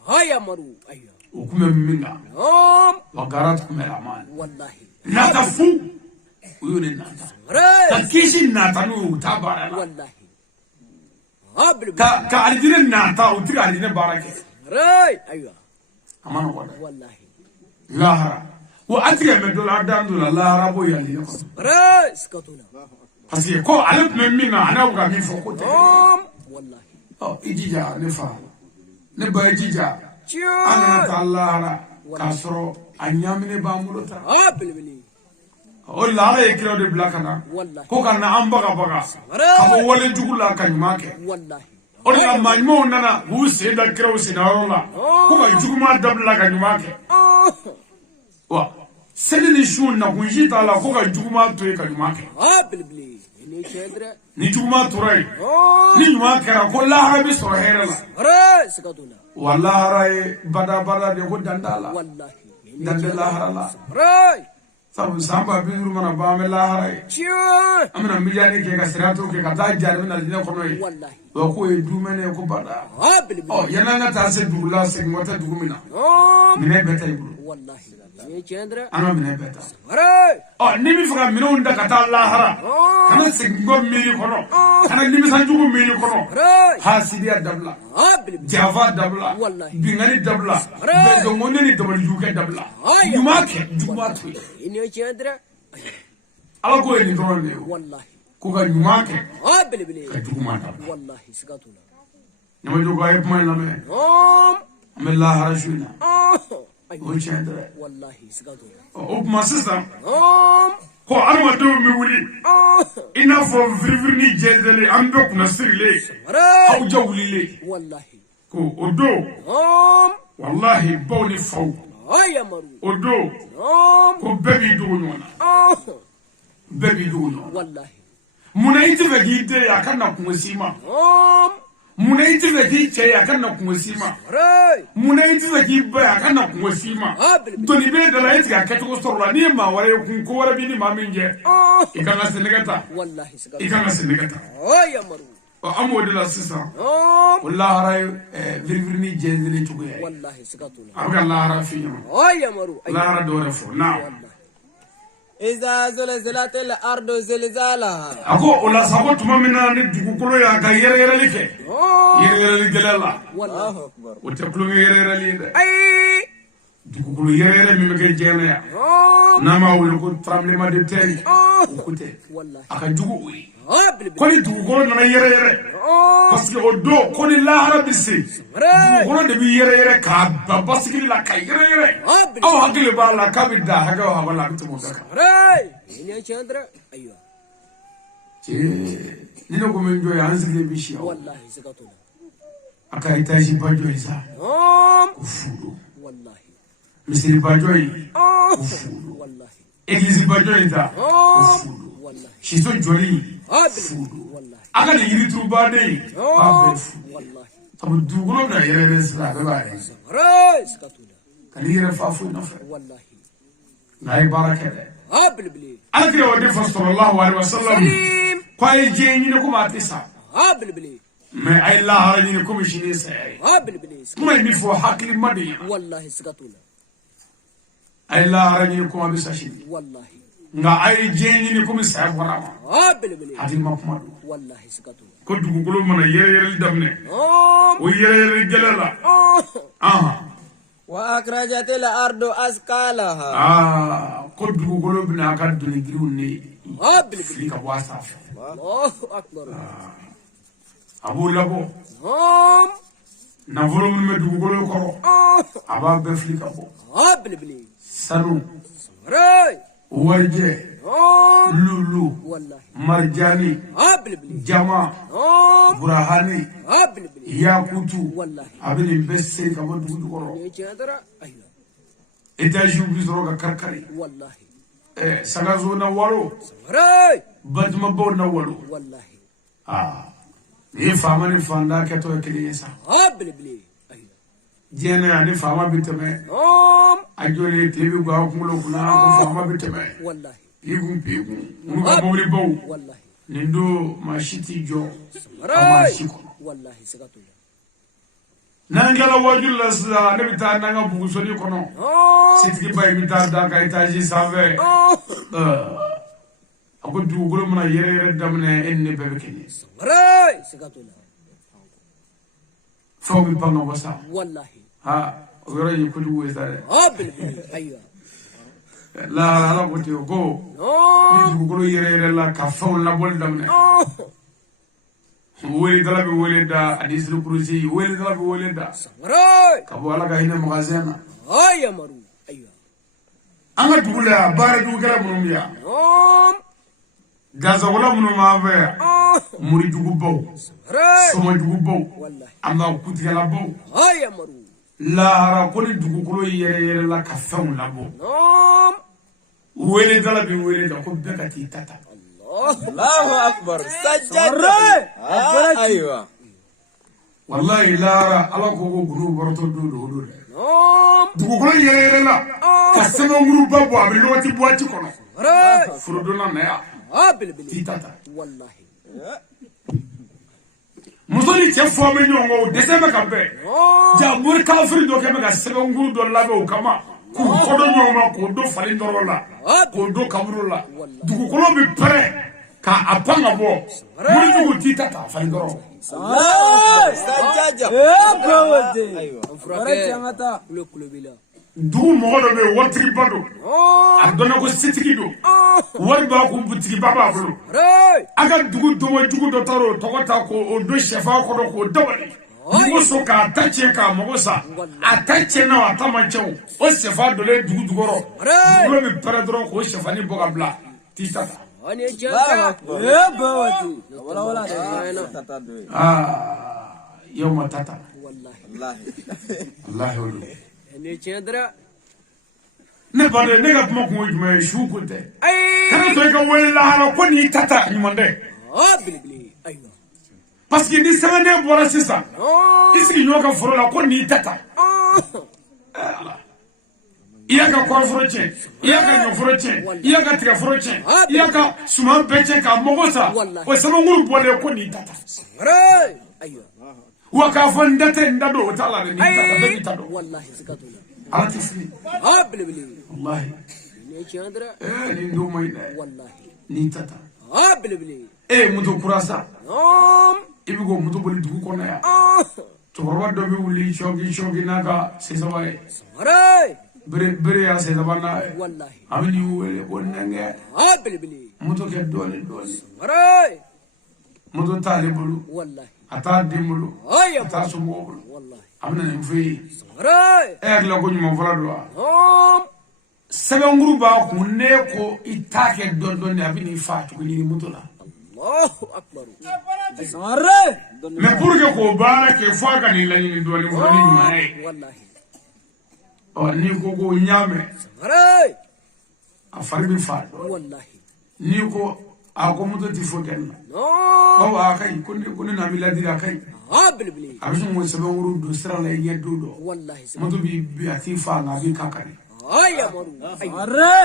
haya maru ayya ukume minga wagarat kumela man wallahi nata fu uyo ni nata takishi nata nu tabara wallahi bil ka aljire nata utri aljire barake ayya amana wala wallahi lahara wa atri me dola dandula lahara bo yali ko sikatu parce que ko alep me minga ana uga mi fo ko te wallahi ijija ne fa ne ba ijija ana ta lahara kasro anyamine ba mulota bil o la e kiro de blakana wallahi ko kana ambaga kamo wole jugula kanyumake wallahi o ya manimo nana hu se da kiro sinarola ko ba juguma dabla kanyumake wa sedini shun na kunjita la ko ga juguma to e kanyumake bil ene chedra ni juguma turai ni juguma kera ko la harabi so herala sikatu wallahi bada de ko dandala wallahi dandala harala sabu samba biru mana ba me la harai amna miliyani ke ka sirato ke ka ta jarmi na dine kono yi wallahi wa ko e du mene ko bada yana na ta se du la se ngota du mina mine beta ibu wallahi ne chendra ana mine beta ni mi fuka mine unda ka ta la hara kana se ngom mili kono kana ni mi san jugu mili kono hasidiya dabla java dabla bingani dabla be do ngone ni dabal juke dabla yumake jumatu ene chendra ala ko ni dronde wallahi ko ga yumake bil ka jugumata wallahi sikatu nama jogo ay point la me me la harashuna o chendra wallahi sikatu o masisa ko alma do mi wuli ina fo virvirni jezele ambe kuna sirile aw jawlile wallahi ko odo wallahi bawni faw aya maru odo ko bebi do nyona bebi do nyona wallahi muna itibe gide yakana kumsima muna itibe giche yakana kumsima muna itibe gibe yakana kumsima doni be dala iti akato sorla ni ma ware kun ko wara bi ni ma minje ikanga senegata wallahi sikatu ikanga senegata aya maru amo de la sisa wallahi ray virvirni jenzeli tugoya wallahi sikatu abga la hara fiño aya maru la hara do refo na إذا زلزلت الأرض زلزالها ako ola sabo tuma mina ni dugukolo ya ga yere like yere li gelela والله أكبر o te kulunga yere li de أي dugukolo yɛrɛ min bɛ kɛ diɲɛ ya n'a ma wele ko tremblement de terre o ko tɛ a ka jugu o ye ko ni dugukolo nana yɛrɛ parce que o don ko ni lahara bɛ se dugukolo de bɛ yɛrɛ k'a ba basigili la ka yɛrɛ aw hakili b'a la k'a bɛ da hakɛ o hakɛ la a bɛ tɛmɛ o bɛɛ kan ni ne ko min jɔ ye an sigilen bɛ si aw a ka étage ba jɔ ye sa ko fudo misiri ba jɔ ye ko fudo église ba jɔ ye ta ko fudo siso jɔli fudo a ka nin yirituru baden ye k'a bɛɛ fudo sabu dugukolo bɛna yɛrɛ sira a bɛɛ b'a yɛrɛ ka n'i yɛrɛ fa foyi nɔfɛ n'a ye baara kɛ dɛ alakira o de fɔ sallallahu alaihi wasallam ko a ye diɲɛ ɲini komi a tɛ sa mais a ye lahara ɲini komi sini ye saya ye kuma in bɛ fɔ hakilima de ɲɛna a ye lahara ɲini komi a bɛ sa sini nka a ye diɲɛ ɲini komi saya bɔra a ma hakilima kuma don ko dugukolo mana yɛrɛyɛrɛli daminɛ o yɛrɛyɛrɛli gɛlɛ la وأخرجت الأرض أثقالها ko dugukolo bɛna a ka donnigiriw ne fili ka bɔ a sanfɛ a b'o labɔ nafolo minnu bɛ dugukolo kɔrɔ a b'a bɛɛ fili ka bɔ sanu warijɛ lulu marjani jama burahani yakutu a bɛ nin bɛɛ seri ka bɔ dugu jukɔrɔ étage bi sɔrɔ ka karikari sagazo na walo batimabaw na walo ni faama ni fanda kɛtɔ ye kelen ye sa diɲɛ na yan ni faama bɛ tɛmɛ a jɔlen tile bɛ gan kunkolo kunna ko faama bɛ tɛmɛ pigun minnu ka mɔbilibaw nin don maa si t'i jɔ a maa si kɔnɔ n'an tilala wajulu la sisan ne bɛ taa n'an ka bugusoni kɔnɔ setigiba in bɛ taa da ka étage sanfɛ a ko dugukolo mana yɛrɛyɛrɛ daminɛ e ni ne bɛɛ bɛ kɛ ɲɛ fɛnw bɛ pan ka bɔ sa o yɔrɔ ye kojugu ye sa dɛ la ala ko ten ko ni dugukolo yɛrɛyɛrɛ la ka fɛnw labɔli daminɛ weledala bɛ wele da adisiri kurusi weledala bɛ wele da ka bɔ ala ka hinɛ magasin na an ka dugu la yan baara jugukɛla minnu bɛ yan gazagola minnu b'an fɛ yan morijugubaw sɔmɔjugubaw an b'a kutigɛlabaw lahara ko ni dugukolo yɛrɛyɛrɛ la ka fɛnw labɔ weledala bɛ wele da ko bɛɛ ka t'i ta ta Allahu akbar sajjada aywa wallahi lahara ala ko ko guru bɔrɔtɔ do dɛ dugukolo yɛrɛyɛrɛ la ka sɛbɛnguruba bɔ a bɛ lɔgɔti buwati kɔnɔ forodonna na yan t'i ta ta muso ni cɛ fɔ bɛ ɲɔgɔn kɔ o dɛsɛ bɛ ka bɛn ja mori kafiri dɔ kɛ bɛ ka sɛbɛnguru dɔ labɛn o kama k'u kɔdɔ ɲɔgɔn ma k'o do falen dɔrɔ la k'o do kaburu la dugukolo bɛ pɛrɛn k'a pan ka bɔ morijugu t'i ta ta falen dɔrɔn dugu mɔgɔ dɔ bɛ yen waritigiba don a dɔnna ko setigi don wari b'a kun butigiba b'a bolo a ka dugu dɔgɔjugu dɔ taara o tɔgɔ ta k'o don sɛfan kɔnɔ k'o dabali dugu so k'a ta tiɲɛ k'a mago sa a ta tiɲɛna a ta ma tiɲɛ o sɛfan donnen dugu jukɔrɔ dugukolo bɛ pɛrɛn dɔrɔn k'o sɛfani bɔ ka bila t'i ta ta yawma tata wallahi olu ne ba de ne ka kuma kun ye jumɛn ye su ko tɛ kana to i ka wele lahara ko n'i ta ta ɲuman dɛ parce que ni sɛbɛnden bɔra sisan i sigi ɲɔgɔn ka foro la ko n'i ta ta i y'a ka kɔrɔforo tiɲɛ i y'a ka ɲɔforo tiɲɛ i y'a ka tigɛforo tiɲɛ i y'a ka suman bɛɛ tiɲɛ k'a mago sa o sɛbɛnkuru bɔlen ko n'i ta ta wa k'a fɔ n da tɛ n da don o t'a la dɛ n'i ta ta bɛɛ b'i ta dɔn ala tɛ fili wallahi nin don man ɲi dɛ n'i ta ta e ye moto kura sa i bɛ k'o moto boli dugu kɔnɔ yan cɛkɔrɔba dɔ bɛ wuli sɔɔki n'a ka sesaba ye bere ya se dabana wallahi amini wele wonnange bilbili moto ke dole maray moto tale bulu wallahi ata dimulu ay ata sumo bulu wallahi amna mfi maray la ko nyuma fala do sebenguru ba kunne ko itake don abini fatu ni moto la Allahu akbar Samare. me purke ko bara ke faka ni la ni do ni mo ni mai wallahi o ni ko nyame maray afari bi fa wallahi ni ko ako moto ti foten no o akai kunni na miladi akai bilbili abisu mo sebenguru do sira la yedo do wallahi moto bi ati fa na bi kakari ay amaru Samare.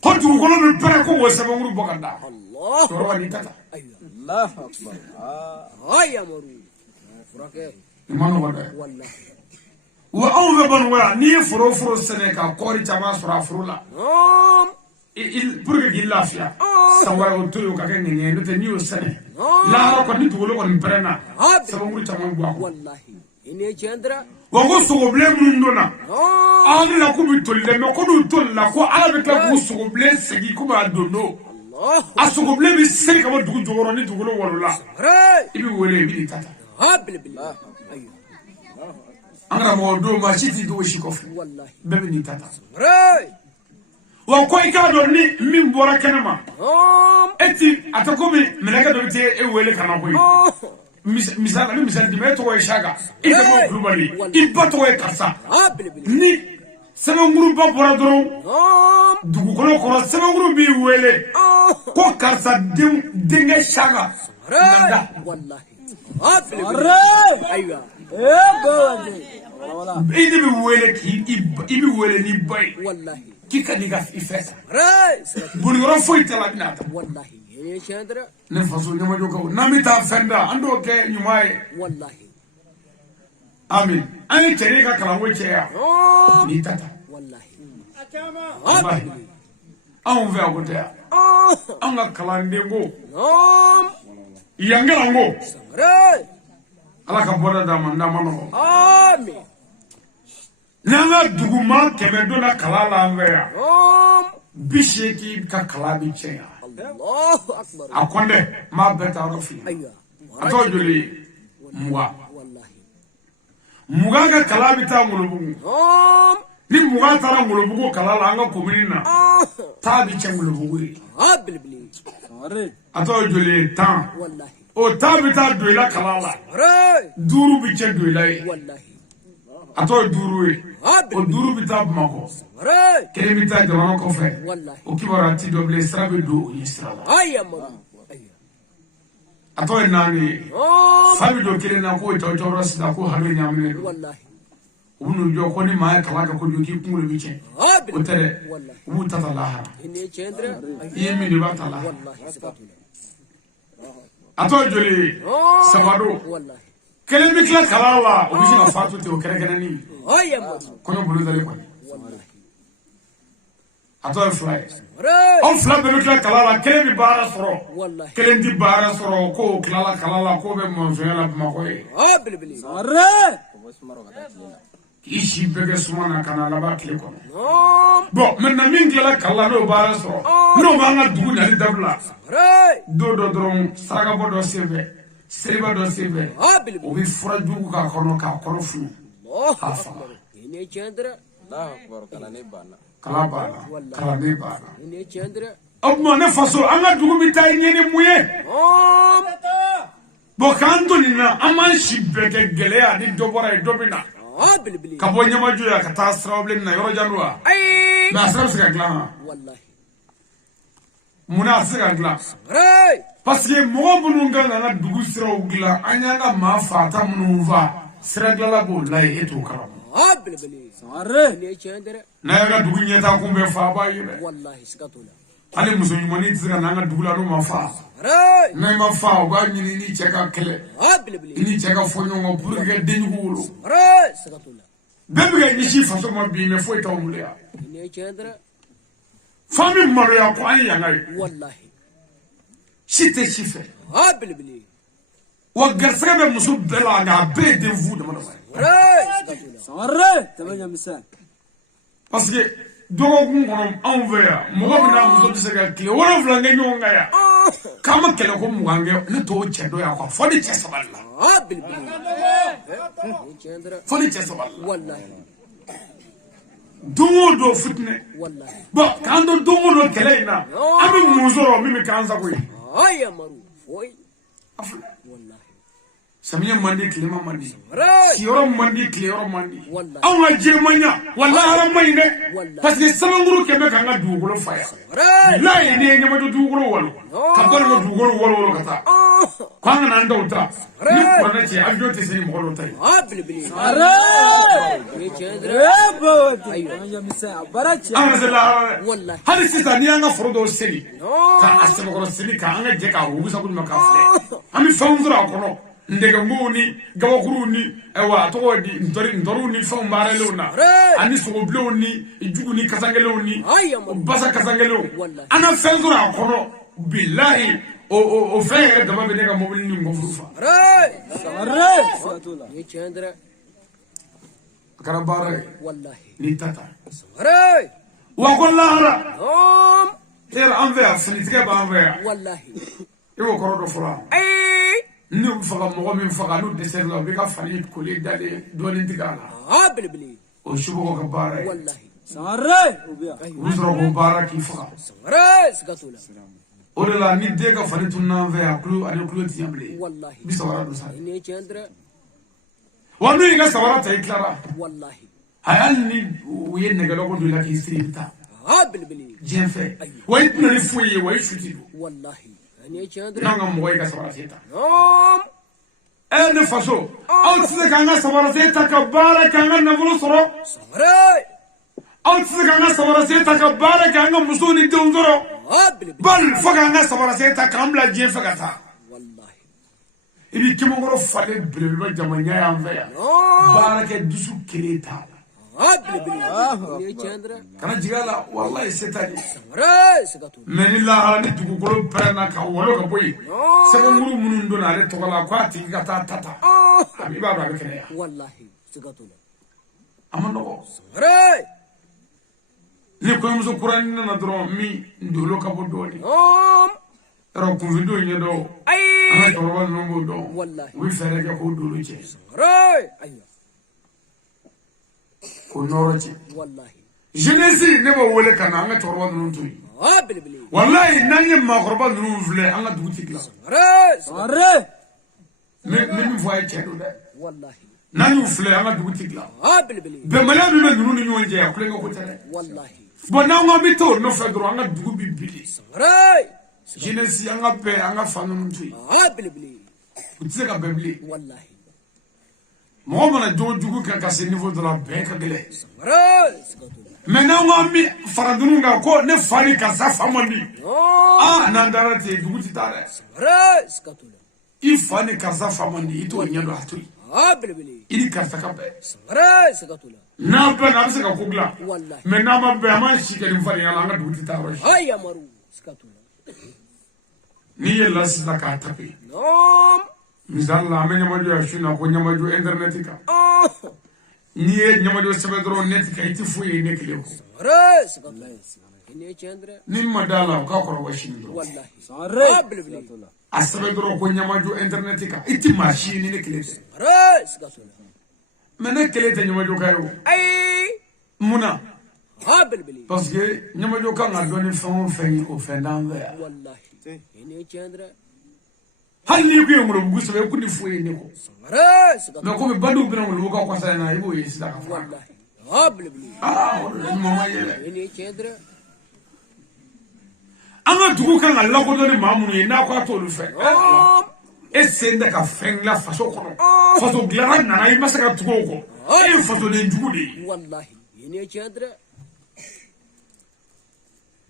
ko tu ko no pere ko wo sebenguru bokanda Allah to ro ni tata Allahu akbar. ay amaru furake imano wada wallahi wa awve ban wa ni furo sene ka kori chama sura furula no il pour que il lafia sawa o to ka ken ni no te ni o sene la ko ni to ko ni prena sebenguru chama gwa wallahi ine chendra wa ko so ble mun dona no ami la ko bi tolle me ko do tolla ko ala be ka ko so ble segi ko ba dono Allah asugo ble bi segi ka dugu jogoro ni dugu lo wala maray ibi wele bi tata bilbili ay angara mo do ma chiti do shikof wallahi bebe ni tata maray wa ko ika do ni min bora kenema no eti atako mi meleka do te e wele kana ko misal di meto e shaga ida mo globally ibato e kasa bilbili ni sebenguru ba bora doro no dugu kono sebenguru bi wele ko karsa dinga shaga nanda wallahi bilbili Samare. aywa Bawade. Wala. idi bi wele ki ibi wele ni bay wallahi kika diga ifesa maray bunigoro foi tela binata wallahi ine chendra ne faso nyama joko namita fenda ando ke nyumae wallahi amin ani tere ka kalango cheya no ni tata wallahi wallahi an ve agotea an ga kalande go no yangala ngo maray ala ka boda da manda mano amin nanga duguma keme dona kalala anveya no bisheki ka kalabi cheya Allahu akbar akonde ma beta rofi aywa ato joli muga wallahi muga ka kalabi ta ngulubugu no ni muga tara ngulubugu kalala anga kominina tabi che ngulubugu bilbili Samare. ato joli tan wallahi o tabi ta doila kalala maray duru bi che doila wallahi ato duru o bilbili duru bi ta mako maray kele bi ta jamana ko fe wallahi o kibara ti doble strabe do yisrala ay amaru aywa ato nani no fabi do kele na ko to to rasta ko harbe nyamne wallahi unu jo ko ni ma kala ka ko joki kungule bi che o bilbili tere wallahi ubu tata lahara ine chendra yemi ni ba tala wallahi sakatula ato joli no sabado wallahi kele bi kala kalala o bi na fatu te o kere kere ni ay amaru ko no bulu dale ko wallahi ato fly maray on fly be kala kalala kele bi bara soro wallahi kele di bara soro ko kalala ko be mo fela ma ko e bilbili Samare. ishi bege sumana kana la ba kile ko no bon maintenant min kala kalala no bara soro no ma nga dugu na dabla maray do dron saraga bodo seve seba do seve bilbili o bi fura jugu ka kono funu Allahu akbar ine chendra Allahu akbar kana ne bana. kala ne bana ine chendra abma ne faso anga dugu mi tay nyene muye no bo kanto ni na aman shibeke gele ani dobora e dobina bilbili ka bo nyama juya ka ta srawble na yoro janwa ay na asram sika gla wallahi muna sika gla maray parce que mo bunu nganga na dugu siraw gla anya ma fata munu va sira gla la bo lay eto karam bilbili Samare. ine chendra na ga dugu nyeta kumbe fa ba yebe wallahi sakatula ali muso nyumani tsira na ga dugu la no ma fa maray na ma fa ba nyini ni cheka kele bilbili ni cheka fonyo ngo pour que denyu wolo maray sakatula bebe ga ni shi faso ma bi me foi taw mulia ine chendra fami maro ya ko an yangai wallahi shite shife bilbili wa garsega be muso bela ga be de vous de mana maray sakatula Samare. Tabanya misal. parce que dɔgɔkun kɔnɔ anw fɛ yan mɔgɔ min n'a muso tɛ se ka tile 7 kɛ ɲɔgɔn kan yan k'an ma kɛlɛ ko 20 kɛ ne t'o cɛ dɔ yan quoi fɔ ni cɛ sabali la fɔ ni cɛ sabali la don o don fitinɛ bon k'an to don o don kɛlɛ in na an bɛ mun sɔrɔ min bɛ k'an sago ye samiya mandi kilema mandi siyɔrɔ mandi kileyɔrɔ mandi anw ka diɲɛ man ɲa walahi ala man ɲi dɛ parce que sɛbɛnkuru kɛmɛ k'an ka dugukolo fa yan bilahi ne ye ɲamato dugukolo walo ka bari ka dugukolo walo ka taa k'an kana an daw ta ni kuranɛ cɛ avion tɛ se ni mɔgɔ dɔ ta ye an ka se lahara dɛ hali sisan n'i y'an ka foro dɔw seli k'a sɛbɛkɔrɔ seli k'an ka jɛ k'a wugusago ɲuman k'a filɛ an bɛ fɛnw sɔrɔ a kɔnɔ ndegambuw ni gabakuruw ni ewa tɔgɔ di ntɔriw ni fɛnw baaralenw na ani sogobilenw ni jugu ni kasangelenw ni basa kasangelenw an ka fɛn sɔrɔ a kɔnɔ bilahi o fɛn yɛrɛ dama bɛ ne ka mobili ni nkɔfuru fa a kɛra baara ye n'i ta ta wa ko lahara yɛrɛ an fɛ yan finitigɛ b'an fɛ yan i b'o kɔrɔ dɔ fɔlɔ ne faga mɔgɔ min faga n'u dɛsɛra la u bɛ ka fani koli dalen dɔɔnin tigɛ a la o subagaw ka baara ye u bɛ sɔrɔ k'o baara k'i faga o de la ni den ka fani tunun'an fɛ yan kulo ani kulo ti ɲɛ bilen i bɛ sabara don sa wa n'u y'i ka sabara ta i tilara hali ni u ye nɛgɛlɔko don i la k'i siri i bɛ taa diɲɛ fɛ wa i tɛna ni foyi ye wa i su ti don n'an ka mɔgɔ y'i ka sabara sen ta ne faso aw tɛ se k'an ka sabara sen ta ka baara kɛ an ka nafolo sɔrɔ aw tɛ se k'an ka sabara sen ta ka baara kɛ an ka musow ni denw sɔrɔ bali fo k'an ka sabara sen ta k'an bila diɲɛ fɛ ka taa i b'i kɛmɛkɔrɔ falen belebeleba jamaɲa y'an fɛ yan baarakɛ dusu kelen t'a la kana jigin a la walahi se t'a ye mais ni lahara ni dugukolo pɛrɛnna ka walo ka bɔ yen sɛbɛnkuru minnu donna ale tɔgɔ la k'a tigi ka taa ta ta a b'i b'a dɔn a bɛ kɛnɛya a ma nɔgɔ ni kɔɲɔmuso kuranin nana dɔrɔn min ndolo ka bɔ dɔɔnin yɔrɔ kunfindenw ɲɛ dɔn an ka cɛkɔrɔba ninnu b'o dɔn u bɛ fɛɛrɛ kɛ k'o dolo cɛ k'o nɔrɔ cɛ jeunesse ne b'o wele ka na an ka cɛkɔrɔba ninnu to yen walahi n'an ye maakɔrɔba ninnu filɛ an ka dugu tɛ dilan n bɛ min fɔ a ye tiɲɛ don dɛ n'an y'u filɛ an ka dugu tɛ dilan bɛnbaliya min bɛ ninnu ni ɲɔgɔn cɛ a kulonkɛ ko tɛ dɛ bon n'an ko an bɛ taa o nɔfɛ dɔrɔn an ka dugu bɛ bili jeunesse an ka bɛn an ka fa ninnu to yen u tɛ se ka bɛn bilen mɔgɔ mana jogo jugu kɛ ka se niveau dɔ la bɛn ka gɛlɛn mais n'an ko an bɛ fara dunun kan ko ne fa ni karisa fa man di n'an taara ten dugu tɛ taa dɛ i fa ni karisa fa man di i t'o ɲɛ dɔn a to yen i ni karisa ka bɛn n'an bɛnna a bɛ se ka ko dilan mais n'an ma bɛn an b'an si kɛ nin fadenya la an ka dugu tɛ taa yɔrɔ si n'i yɛlɛla sisan k'a tape misali la an bɛ ɲamajo yan su in na ko ɲamajo internet kan n'i ye ɲamajo sɛbɛn dɔrɔn net kan i tɛ foyi ye ne kelen kɔ ni ma da la o k'a kɔrɔ wa sini dɔrɔn a sɛbɛn dɔrɔn ko ɲamajo internet kan i tɛ maa si ye ni ne kelen tɛ mais ne kelen tɛ ɲamajo ka ye o mun na parce que ɲamajo kan ka dɔn ni fɛn o fɛn ye o fɛn t'an fɛ yan hali n'i ko ye ngolobugu sɛbɛn ko ni foyi ye ne kɔ mais komi baduw bɛna ngolobugu ka kɔsa in na i b'o ye sisan ka fɔ o de ɲuman ma ye dɛ an ka dugu kan ka lakodɔn ni maa minnu ye n'a ko a t'olu fɛ e sen tɛ ka fɛn dilan faso kɔnɔ faso dilanna nana i ma se ka tugu o kɔ e ye fasoden jugu de ye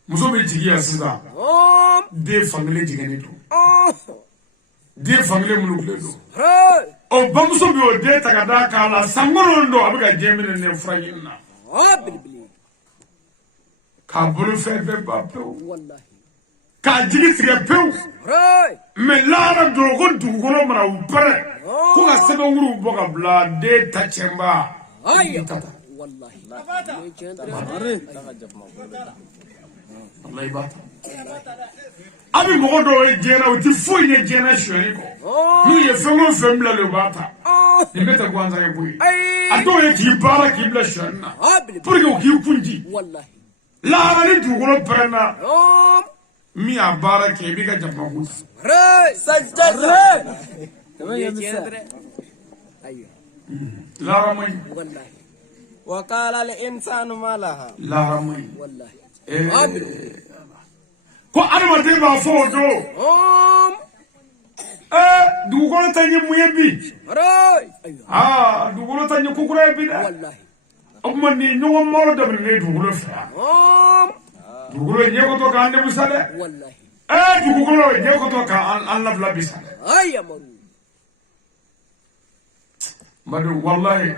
muso bɛ jigi yan sisan den fankelen jigɛnnen don den fankelen minnu don o bamuso bɛ o den ta ka d'a kan la san kɔnɔ don a bɛ ka diɲɛ minɛ ne fura ɲini na k'a bolo fɛn bɛɛ ban pewu k'a jigi tigɛ pewu mais lahara don ko dugukolo mana u pɛrɛ ko ka sɛbɛnkuruw bɔ ka bila den ta cɛnba والله والله باتا أبي مقدو يجينا وتفوي يجينا شريكو نو يفهمون فهم لا لباتا نمتا قوانزا يبوي أدو يكيبارا كيبلا شرنا بريو كيبونجي والله لا أنا ندوغلو برنا مي أبارا كيبيكا جمعوز سجد أيوه لا رمي والله وقال الإنسان ما لها لا رمي والله ko adamaden b'a fɔ o don dugukolo tɛ ɲɛ mun ye bi dugukolo tɛ ɲɛ kokura ye bi dɛ o tuma nin ɲɔgɔn malo daminɛnen dugukolo fɛ yan dugukolo ɲɛ kɔtɔ k'an debusa dɛ dugukolo ɲɛ kɔtɔ k'an labila bi sa dɛ madu wallahi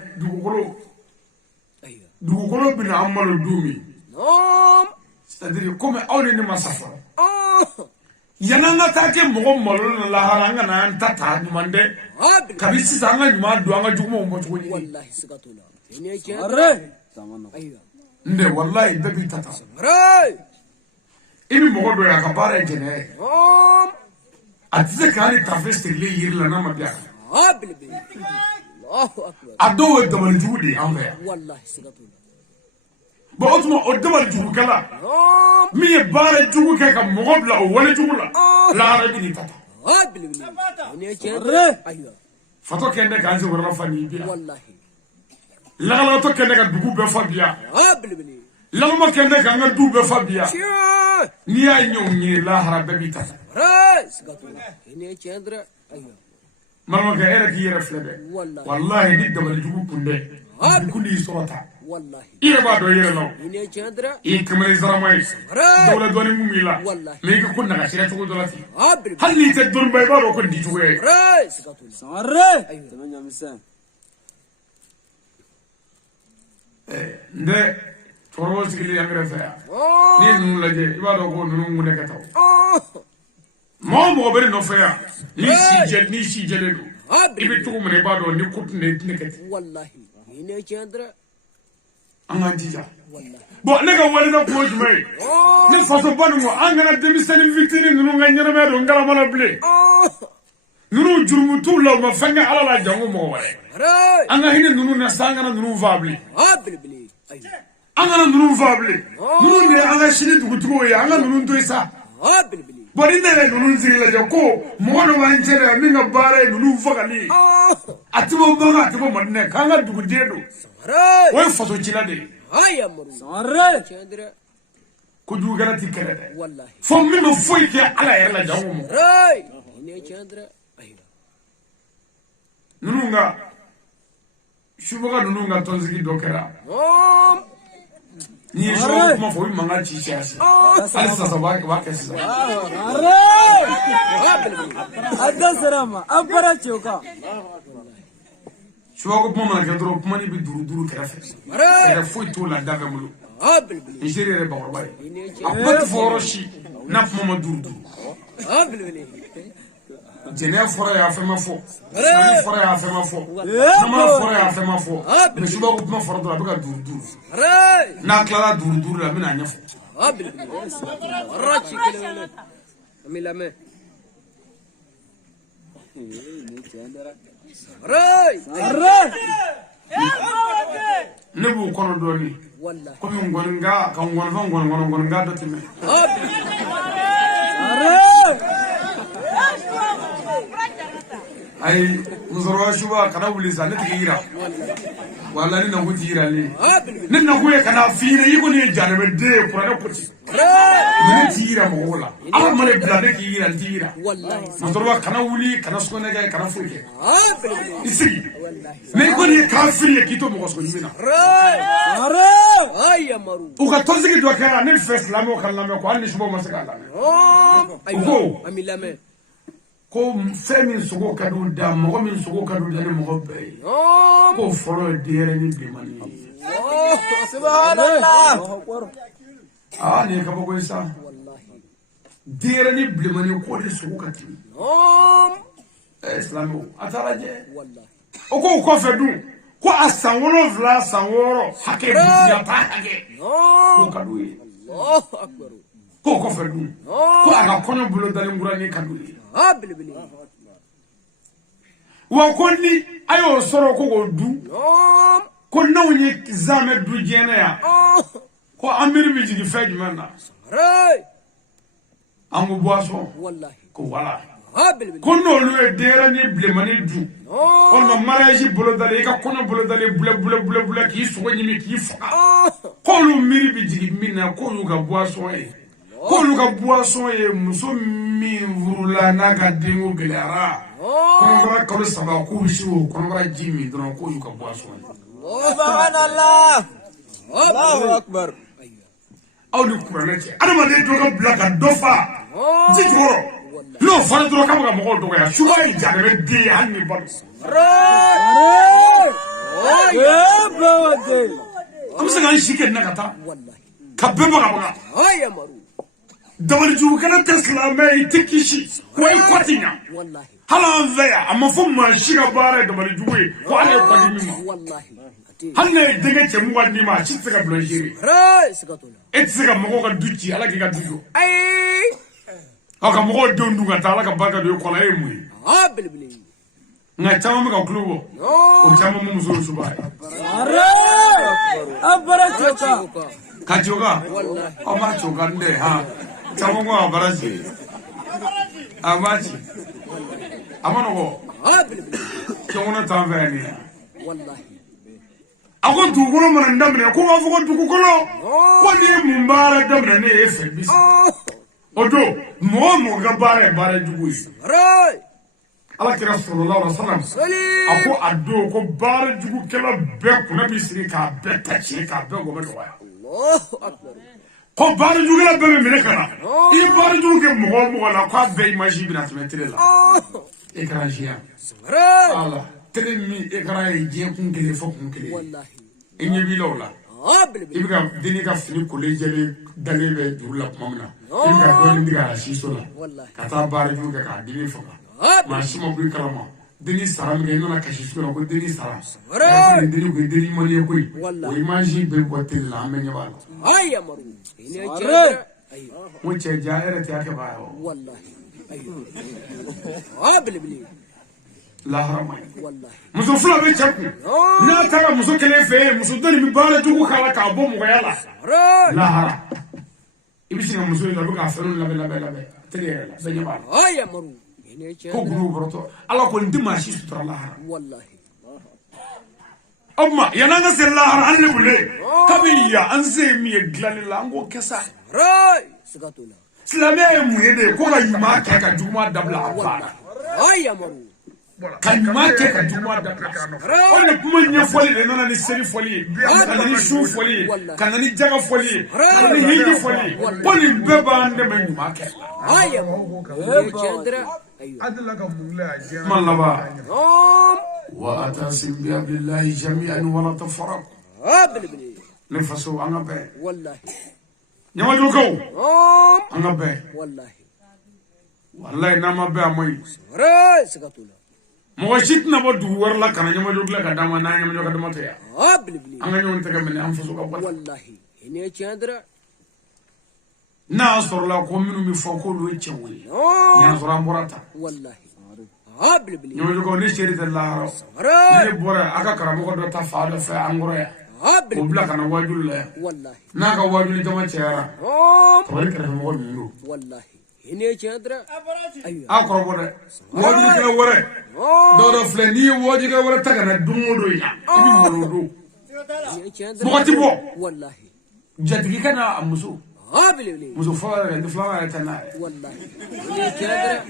dugukolo bɛna an malo don min c'est-à-dire comme aw ni ne ma safa yananga ta ke mogo malo na lahara nga na anta ta ɲuman dɛ kabi sisan an ka ɲuman don an ka jugumanw bɔ cogo ɲini wallahi sigatula nde wallahi bɛɛ b'i ta ta i bi mɔgɔ dɔ ye a ka baara ye jɛnɛ ye a tɛ se k'ale tafe sirilen yiri la n'a ma bila a dɔw ye dabalijugu de ye an fɛ yan wallahi sigatula bon o tuma o dabalijugu-kɛla min ye baara jugu kɛ ka mɔgɔ bila o wale jugu la lahara bi n'i ta ta fatɔ kɛ ne k'an sewɛrɛla fa n'i bi yan lagalagatɔ kɛ ne ka dugu bɛɛ fa bi yan lamɔ kɛ ne k'an ka du bɛɛ fa bi yan n'i y'a ɲɛ o ɲini lahara bɛɛ b'i ta ta maramakɛ e yɛrɛ k'i yɛrɛ filɛ dɛ walahi ni dabalijugu kun dɛ dugu n'i sɔrɔ ta i yɛrɛ b'a dɔn i yɛrɛ la i ye kamalen zarama ye dawla dɔɔni mun b'i la mais i ka ko nagasira cogo dɔ la ten hali n'i tɛ dɔnniba i b'a dɔn ko nin di cogoya ye n tɛ cɛkɔrɔbaw sigilen an kɛrɛfɛ yan n'i ye ninnu lajɛ i b'a dɔn ko ninnu ŋunɛ ka taa mɔgɔ o mɔgɔ bɛ ne nɔfɛ yan n'i si jɛlen don i bɛ cogo min na i b'a dɔn ni ko tun tɛ ne kɛ ten an k'an jija bon ne ka wale na kun ye jumɛn ye ne fasoba ninnu an kana denmisɛnnin fitinin ninnu ka ɲɛnamaya don ngalama la bilen ninnu jurumu t'u la u ma fɛn kɛ ala la janko mɔgɔ wɛrɛ an ka hinɛ ninnu na sa an kana ninnu faa bilen an kana ninnu faa bilen ninnu de ye an ka sini dugutigiw ye an ka ninnu to yen sa bon ni ne yɛrɛ ninnu sigi lajɛ ko mɔgɔ dɔ b'an cɛ dɛ min ka baara ye ninnu fagali ye a tɛ bɔ bagan a tɛ bɔ madinɛ k'an ka duguden don o ye faso cila de ye kojugukɛla ti kɛlɛ dɛ fo min bɛ foyi kɛ ala yɛrɛ la jango mɔ ninnu ka subaga ninnu ka tɔnsigi dɔ kɛra n'i ye subaga kuma fɔ o bɛ mankan ci caya sisan hali sisan u b'a kɛ sisan subaga kuma mana kɛ dɔrɔn kuma ni bɛ duuru kɛrɛfɛ yɛrɛ foyi t'o la da bɛ bolo Nigeria yɛrɛ bakɔrɔba ye a kuma tɛ fɔ yɔrɔ si n'a kuma ma duuru jɛnɛya fɔra y'a fɛn ma fɔ sani fɔra y'a fɛn ma fɔ nama fɔra y'a fɛn ma fɔ mais subaga kuma fɔra dɔrɔn a bɛ ka duuru n'a tilala duuru la a bɛna a ɲɛfɔ ne b'u kɔnɔ dɔɔnin komi ngɔninga ka ngɔnifɛn ngɔninga dɔ tɛmɛ ayi musokɔrɔba suba kana wuli sa ne tigi yira wala ni nakun ti yiralen ne nakun ye kana f'i ɲɛna i kɔni ye jarabɛden ye kuranɛ koti ne t'i yira mɔgɔw la ala ma ne bila ne k'i yira n t'i yira musokɔrɔba kana wuli kana sugunɛ kɛ kana foyi kɛ i sigi mais i kɔni ye kafiri ye k'i to mɔgɔ sogo ɲimi na u ka tɔnsigi dɔ kɛra ne fɛ silamɛw ka lamɛn ko hali ni subaw ma se k'a lamɛn u ko fɛn min sogo ka d'u da mɔgɔ min sogo ka d'u da ni mɔgɔ bɛɛ ye k'o fɔlɔ ye denyɛrɛnin bilenmani ye nin ye kabako ye sa denyɛrɛnin bilenmani k'o de sogo ka timi silamɛw a t'a lajɛ o k'o kɔfɛ dun ko asawolo vla saworo hake bisiya ta hake ko kaduye Allahu akbar ko fedu ko aga kono bulo dalin ngurani kaduye bilibili wa konni ayo soro ko go du ko nawni zame du jena ya ko amir mi jigi feji manna angu boisson wallahi ko wala bilibili ko no lu e dera ni blemani du on no mariage bolo dale ka kono bolo dale bula ki so nyimi ki fuka ko lu miri bi jigi minna ko yu ga boisson e ko lu ga boisson e muso mi vurula na ka dingo gelara ko ngara ko saba ko bisho ko ngara jimi don ko yu ga boisson subhanallah Allahu akbar aw ni kuranati adama ne do ga blaka dofa jijoro no fara do ka mo do ya shuba ijare de hanni ba am sa gan shike na kata wallahi kabbe ba ay maru dawal ju kana tesla mai tikishi ko ikotinya wallahi hala veya amma fu ma shiga bare dawal juwe ko ale ko dimi wallahi hanne dege ce mu wadi ma ci tsaka blanchiri sikatula et tsaka mo ko duci ala ki ga dujo ay aka mo do ndunga ta ala ka baka do ko la emu bilibili nga chama mo ka klubo o chama mo muso subai abara choka ka choka o ma choka nde ha chama mo abara ji amachi amano ko bilibili chona ta vani wallahi ako dugulo mana ndamne ko wa fuko dugulo ko ni mumbara ndamne ne efe bis odo mo ga bare dugu ala kira sallallahu alaihi wasallam ako addo ko bare dugu kala be kuna bisiri ka be tachi ka be go be wa Allahu akbar ko bare dugu la be me kana I bare dugu ke mo la ko be image bi na tmetre la ekran jia ala telemi ekran e je kun kele fo kun kele wallahi enye bi lawla bilibili ibika deni ka fini college le dalebe durla mamna ibika doni ndiga shiso la wallahi kata bare ju ka dini foka ma shimo bi kalama deni saram ge nona kashi sura ko deni saram deni ko deni mali ko o image be botel la amenye wala ay maru ine jere ay mo che jaere ti ake ba wallahi bilibili la harama wallahi muso fula be chaku na tara muso kele fe muso doni mi bare ju kala ka bo mo yala la hara ibisi na muso la ka fero la be tele la be nyaba ay maru ine jere ko guru borto ala ko ndima shi sutra la hara wallahi amma yananga sellah an lebule kabiya an se mi glalila ngo kesa sikatula islamia mu yede ko ga yima ke ka juma dabla afala ay maru kan ma ke ka juma dabla on kuma nya foli de nana ni seri foli kan ni shu foli kan ni jaga foli kan ni hiji foli poli beba ande me yima ke ay maru ine jere ayo adla ka mugla ja malaba wa atasim bi billahi jami'an wa la tafarraqu bilibili نفسه أنا به والله نما جوكو أنا به والله نما به أمي رأس كتولا موشيتنا بدو ورلا كنا نما جوكلا كدام أنا نما جوكلا دام تيا بلبلي أنا نيوم تكمل أنفسه كبر والله هني تشاندرا ناصر لا كومينو مفوكول ويتشوي ينصر أمبراتا والله بلبلي نما جوكو نشيرت الله نبورة أكا كرامو كدو تفعل في أنغريا وبلا كان واجول لا والله ناكا واجول جما تيارا تقول كرامو مقول منو والله هني تشاندرا أيوة أقرب واجول كلا ورا دورو فلاني واجول كلا ورا تكنا دمودو يا إبي مرودو بقتيبو والله جاتكي كنا أمسو بلبلي مسو فلان دفلان تنا والله هني تشاندرا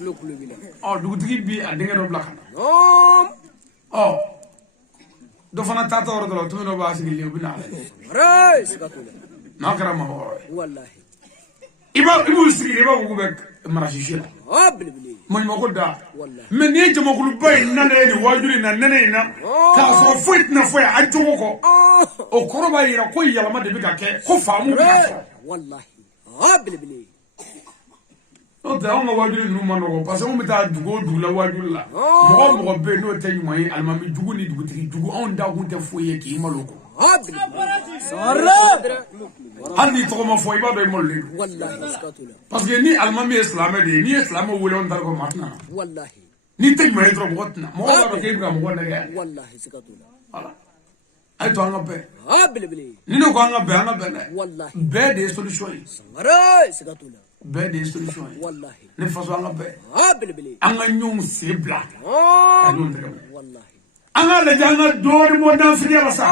لوك لوبيلا دوغتي بي أدينا نبلا دفنا تاتا ورا تمنو باسي اللي بنا رأس كتولا ما كرام هو والله إبا سيري إبا وقبك مراشيشلا بلبلي من ما قلدا والله من يجي ما قلوا باي نانيني واجري نانينا كاسو فويتنا فوي أجوكو أو كروبا يرا كوي يلا ما دبيكا كي خفامو كاسو والله بلبلي o tɛ anw ka wajuli ninnu ma nɔgɔ parce que anw bɛ taa dugu o dugu la wajuli la mɔgɔ o mɔgɔ bɛ yen n'o tɛ ɲuman ye alimami jugu ni dugutigi jugu anw da kun tɛ foyi ye k'i malo kɔ hali n'i tɔgɔ ma fɔ i b'a dɔn i malolen don parce que ni alimami ye silamɛ de ye n'i ye silamɛ wele anw t'a dɔn maa tɛna na n'i tɛ ɲuman ye dɔrɔn mɔgɔ tɛna mɔgɔ b'a dɔn k'e bɛ ka mɔgɔ nɛgɛ voilà a ye to an ka bɛn ni ne ko an ka bɛn an ka bɛn dɛ bɛɛ de ye solution ye bɛɛ de ye solution ye ne faso an ka bɛn an ka ɲɔgɔn sen bila ka ɲɔgɔn tɛgɛ minɛ an ka lajɛ an ka dɔɔni bɔ danfiriya la sa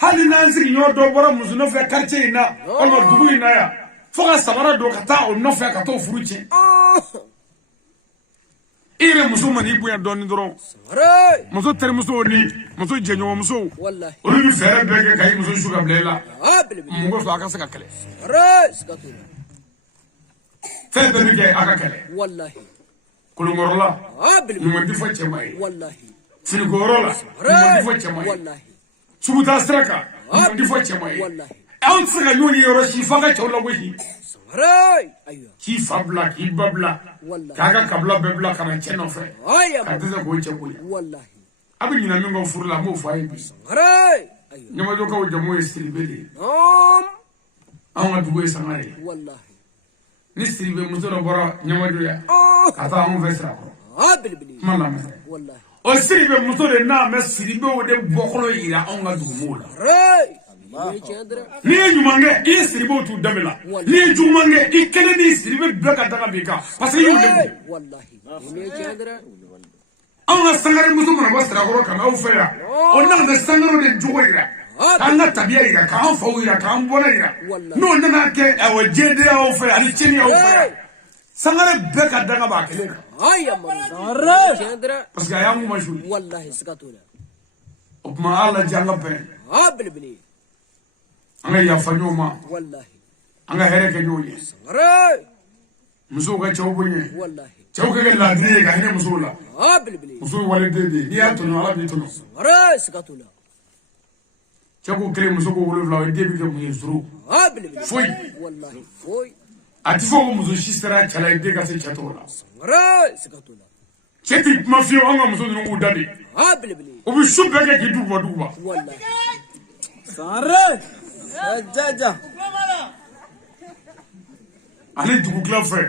hali n'an sigiɲɔgɔn dɔ bɔra muso nɔfɛ quartier in na walima dugu in na yan fo ka sabara don ka taa o nɔfɛ ka t'o furu tiɲɛ i yɛrɛ muso ma n'i bonya dɔɔni dɔrɔn muso terimusow ni muso jɛɲɔgɔnmusow olu bɛ fɛɛrɛ bɛɛ kɛ ka i muso su ka bila i la mun ko fɛ a ka se ka kɛlɛ fɛn bɛɛ bɛ kɛ a ka kɛlɛ kolonkɔrɔla ɲuman tɛ fɔ cɛ ma ye finikoyɔrɔ la ɲuman tɛ fɔ cɛ ma ye sugutaa sira kan ɲuman tɛ fɔ cɛ ma ye anw tɛ se ka ɲɔgɔn ye yɔrɔ si fo an ka cɛw lagosi k'i fa bila k'i ba bila k'a ka kabila bɛɛ bila ka na cɛ nɔfɛ ka dɛsɛ k'o cɛ bonya a bɛ ɲina min kɔ furu la an b'o fɔ a ye bi ɲamajɔkaw jamu ye siribe de ye anw ka dugu ye sangare ye ni siribe muso dɔ bɔra ɲamajɔ yan ka taa anw fɛ sirakɔrɔ kuma lamɛn o siribe muso de n'a mɛn siribew de bɔkɔlɔ yira anw ka dugumuw la n'i ye ɲuman kɛ i ye siribew t'u danbe la n'i ye juguman kɛ i kelen n'i siribe bɛɛ ka daga b'i kan parce que i y'u lebu anw ka sangare muso mana bɔ sirakɔrɔ ka na aw fɛ yan o nana kɛ sangaro de jogo yira k'an ka tabiya yira k'an faw yira k'an bɔra yira n'o nana kɛ jɛndenya aw fɛ yan ani tiɲɛni aw fɛ yan sangare bɛɛ ka daga b'a kelen kan parce que a y'an kuma suli o tuma a lajɛ an ka bɛn an ka yafa ɲɔgɔn ma an ka hɛrɛ kɛ ɲɔgɔn ye musow ka cɛw bonya cɛw ka kɛ laadiri ye ka hinɛ musow la musow waliden de ye n'i y'a tɔɲɔ ala b'i tɔɲɔ cɛ ko kelen muso ko 7 o ye den bɛ kɛ mun ye zoro foyi a ti fɔ ko muso si sera cɛ la ye den ka se cɛ tɔgɔ la cɛ ti kuma fiyewu an ka muso ninnu k'u da de u bɛ su bɛɛ kɛ k'i duguba ale dugu tila fɛ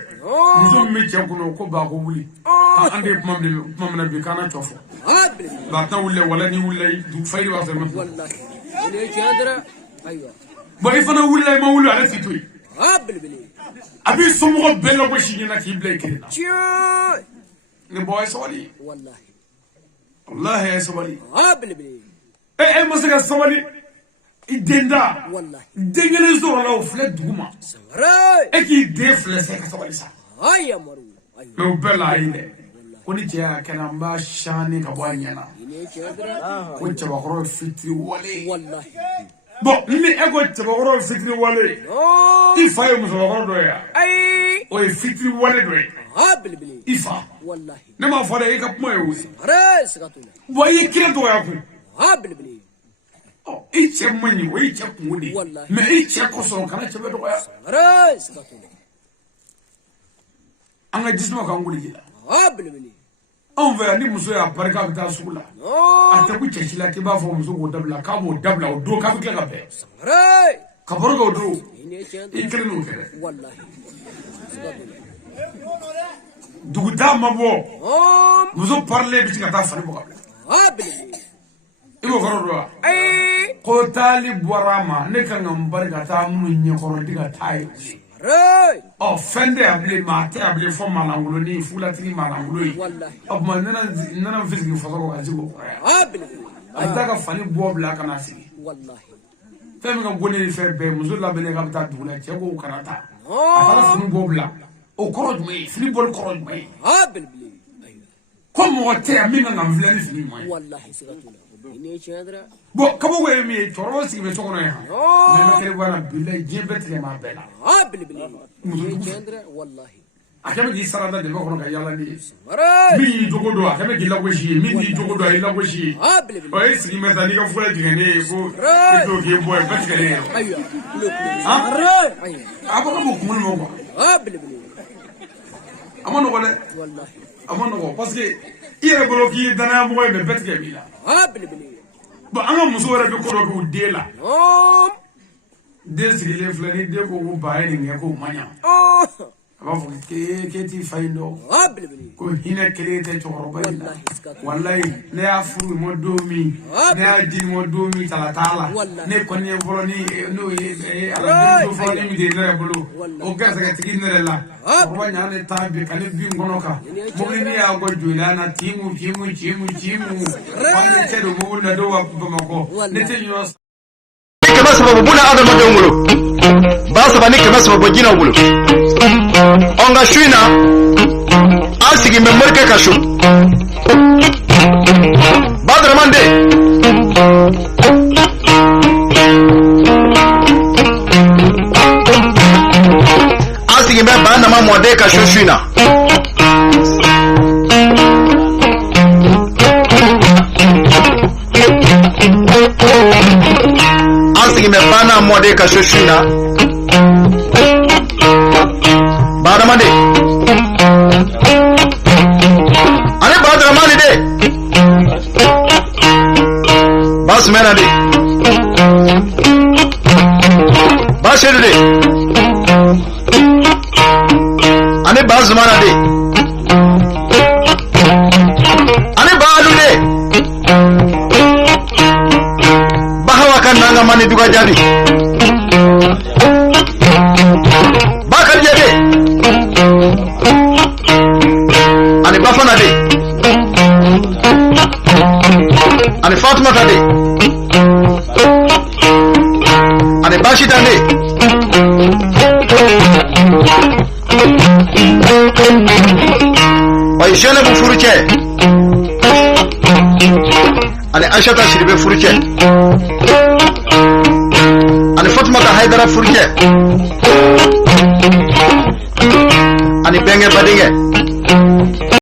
muso min bɛ cɛ kɔnɔ ko ba ko wuli an de ye kuma minɛ bi k'an na cɔ fɔ ba ta wuli wala ni wulila fayi b'a fɛ mɛ bon i fana wulila i ma wuli ale t'i to yen a b'i somɔgɔ bɛɛ lagosi ɲɛna k'i bila i kelen na nin bɔ a ye sabali walahi a ye sabali e ma se ka sabali i den da den kelen sɔrɔla o filɛ dugu ma e k'i den filɛ se ka sabali sa mɛ o bɛɛ la a ye dɛ ko ni cɛ y'a kɛnɛ an b'a sani ka bɔ a ɲɛna ko cɛbakɔrɔ ye fitiri wale bon ni e ko cɛbakɔrɔ ye fitiri wale i fa ye musokɔrɔ dɔ ye yan o ye fitiri wale dɔ ye i fa ne m'a fɔ dɛ i ka kuma ye o bon i ye kiri dɔgɔya kun i cɛ man ɲi o y'i cɛ kungo de ye mɛ i cɛ kosɔn kana cɛ bɛ dɔgɔya an ka jisuma k'an wuli ji la anw fɛ yan ni muso y'a barika a bɛ taa sugu la a tɛ ko cɛ si la k'i b'a fɔ muso k'o dabila k'a b'o dabila o don k'a bɛ tila ka bɛn ka baro kɛ o don i kelen n'o kɛ dɛ dugutaa ma bɔ muso parilen bɛ se ka taa fani bɔ ka bila i b'o kɔrɔ dɔn wa ko taali bɔra a ma ne kan ka n bari ka taa minnu ɲɛkɔrɔ di ka taa ye fɛn tɛ yan bilen maa tɛ yan bilen fɔ maalankoloni fulatigi maalankolon ye o tuma n nana n fisigi faso kɔ ka sigi o kɔrɔ yan a bɛ taa ka fani bɔ bila ka na sigi fɛn min ka bon ne ni fɛn bɛɛ muso labɛnnen k'a bɛ taa dugu la cɛ ko kana taa a taara fini bɔ bila o kɔrɔ jumɛn ye fini bɔli kɔrɔ jumɛn ye ko mɔgɔ tɛ yan min kan ka n filɛ ni fini ɲuman ye bon kabako ye min ye cɛkɔrɔba sigi bɛ so kɔnɔ yan mɛ kelen b'a la bilayi diɲɛ bɛɛ tigɛ maa bɛɛ la a kɛmɛ k'i sarada dɛmɛ kɔnɔ ka yaala ni ye min y'i jogo dɔn a kɛmɛ k'i lagosi ye min y'i jogo dɔn a y'i lagosi ye e sigi mɛ ta n'i ka fura tigɛlen ye ko i t'o k'i bɔ ye bɛɛ tigɛlen ye a bɔ ka bɔ kunkolo ma amano wala amano parce que ire bloki dana mo be betke bila ba anga muso wala be ko do de la de sigile flani de ko baye ni ko manya aba fo ke ti fayndo ko hina kelete choroba ila wallahi ne afuru mo domi ne aji mo domi tala ne ko ne voloni no ala do fo mi de ne bulu o gasa ga tigi ne la ko nya ne tabi kale bi ngono ka mo ni ya go jula na timu wani te do mo na do wa ko ne te yo kama sababu buna adama dongolo ba sabani kama sababu jina ngulo onga shuina asigi memorke kashu badra mande asigi me bana ma mode kashu shuina asigi me bana mode kashu shuina Badamande ane Badramani de Basmena de Bashedu de ane Basmana de ane Balu de Bahawa kan nanga mani duga jadi Bakar jadi ani Bafana de ani Fatima de ani Bashita de wa ishele bu furuche ani Aishata shiribe furuche ani Fatima ka Haidara furuche ani Benge Badinge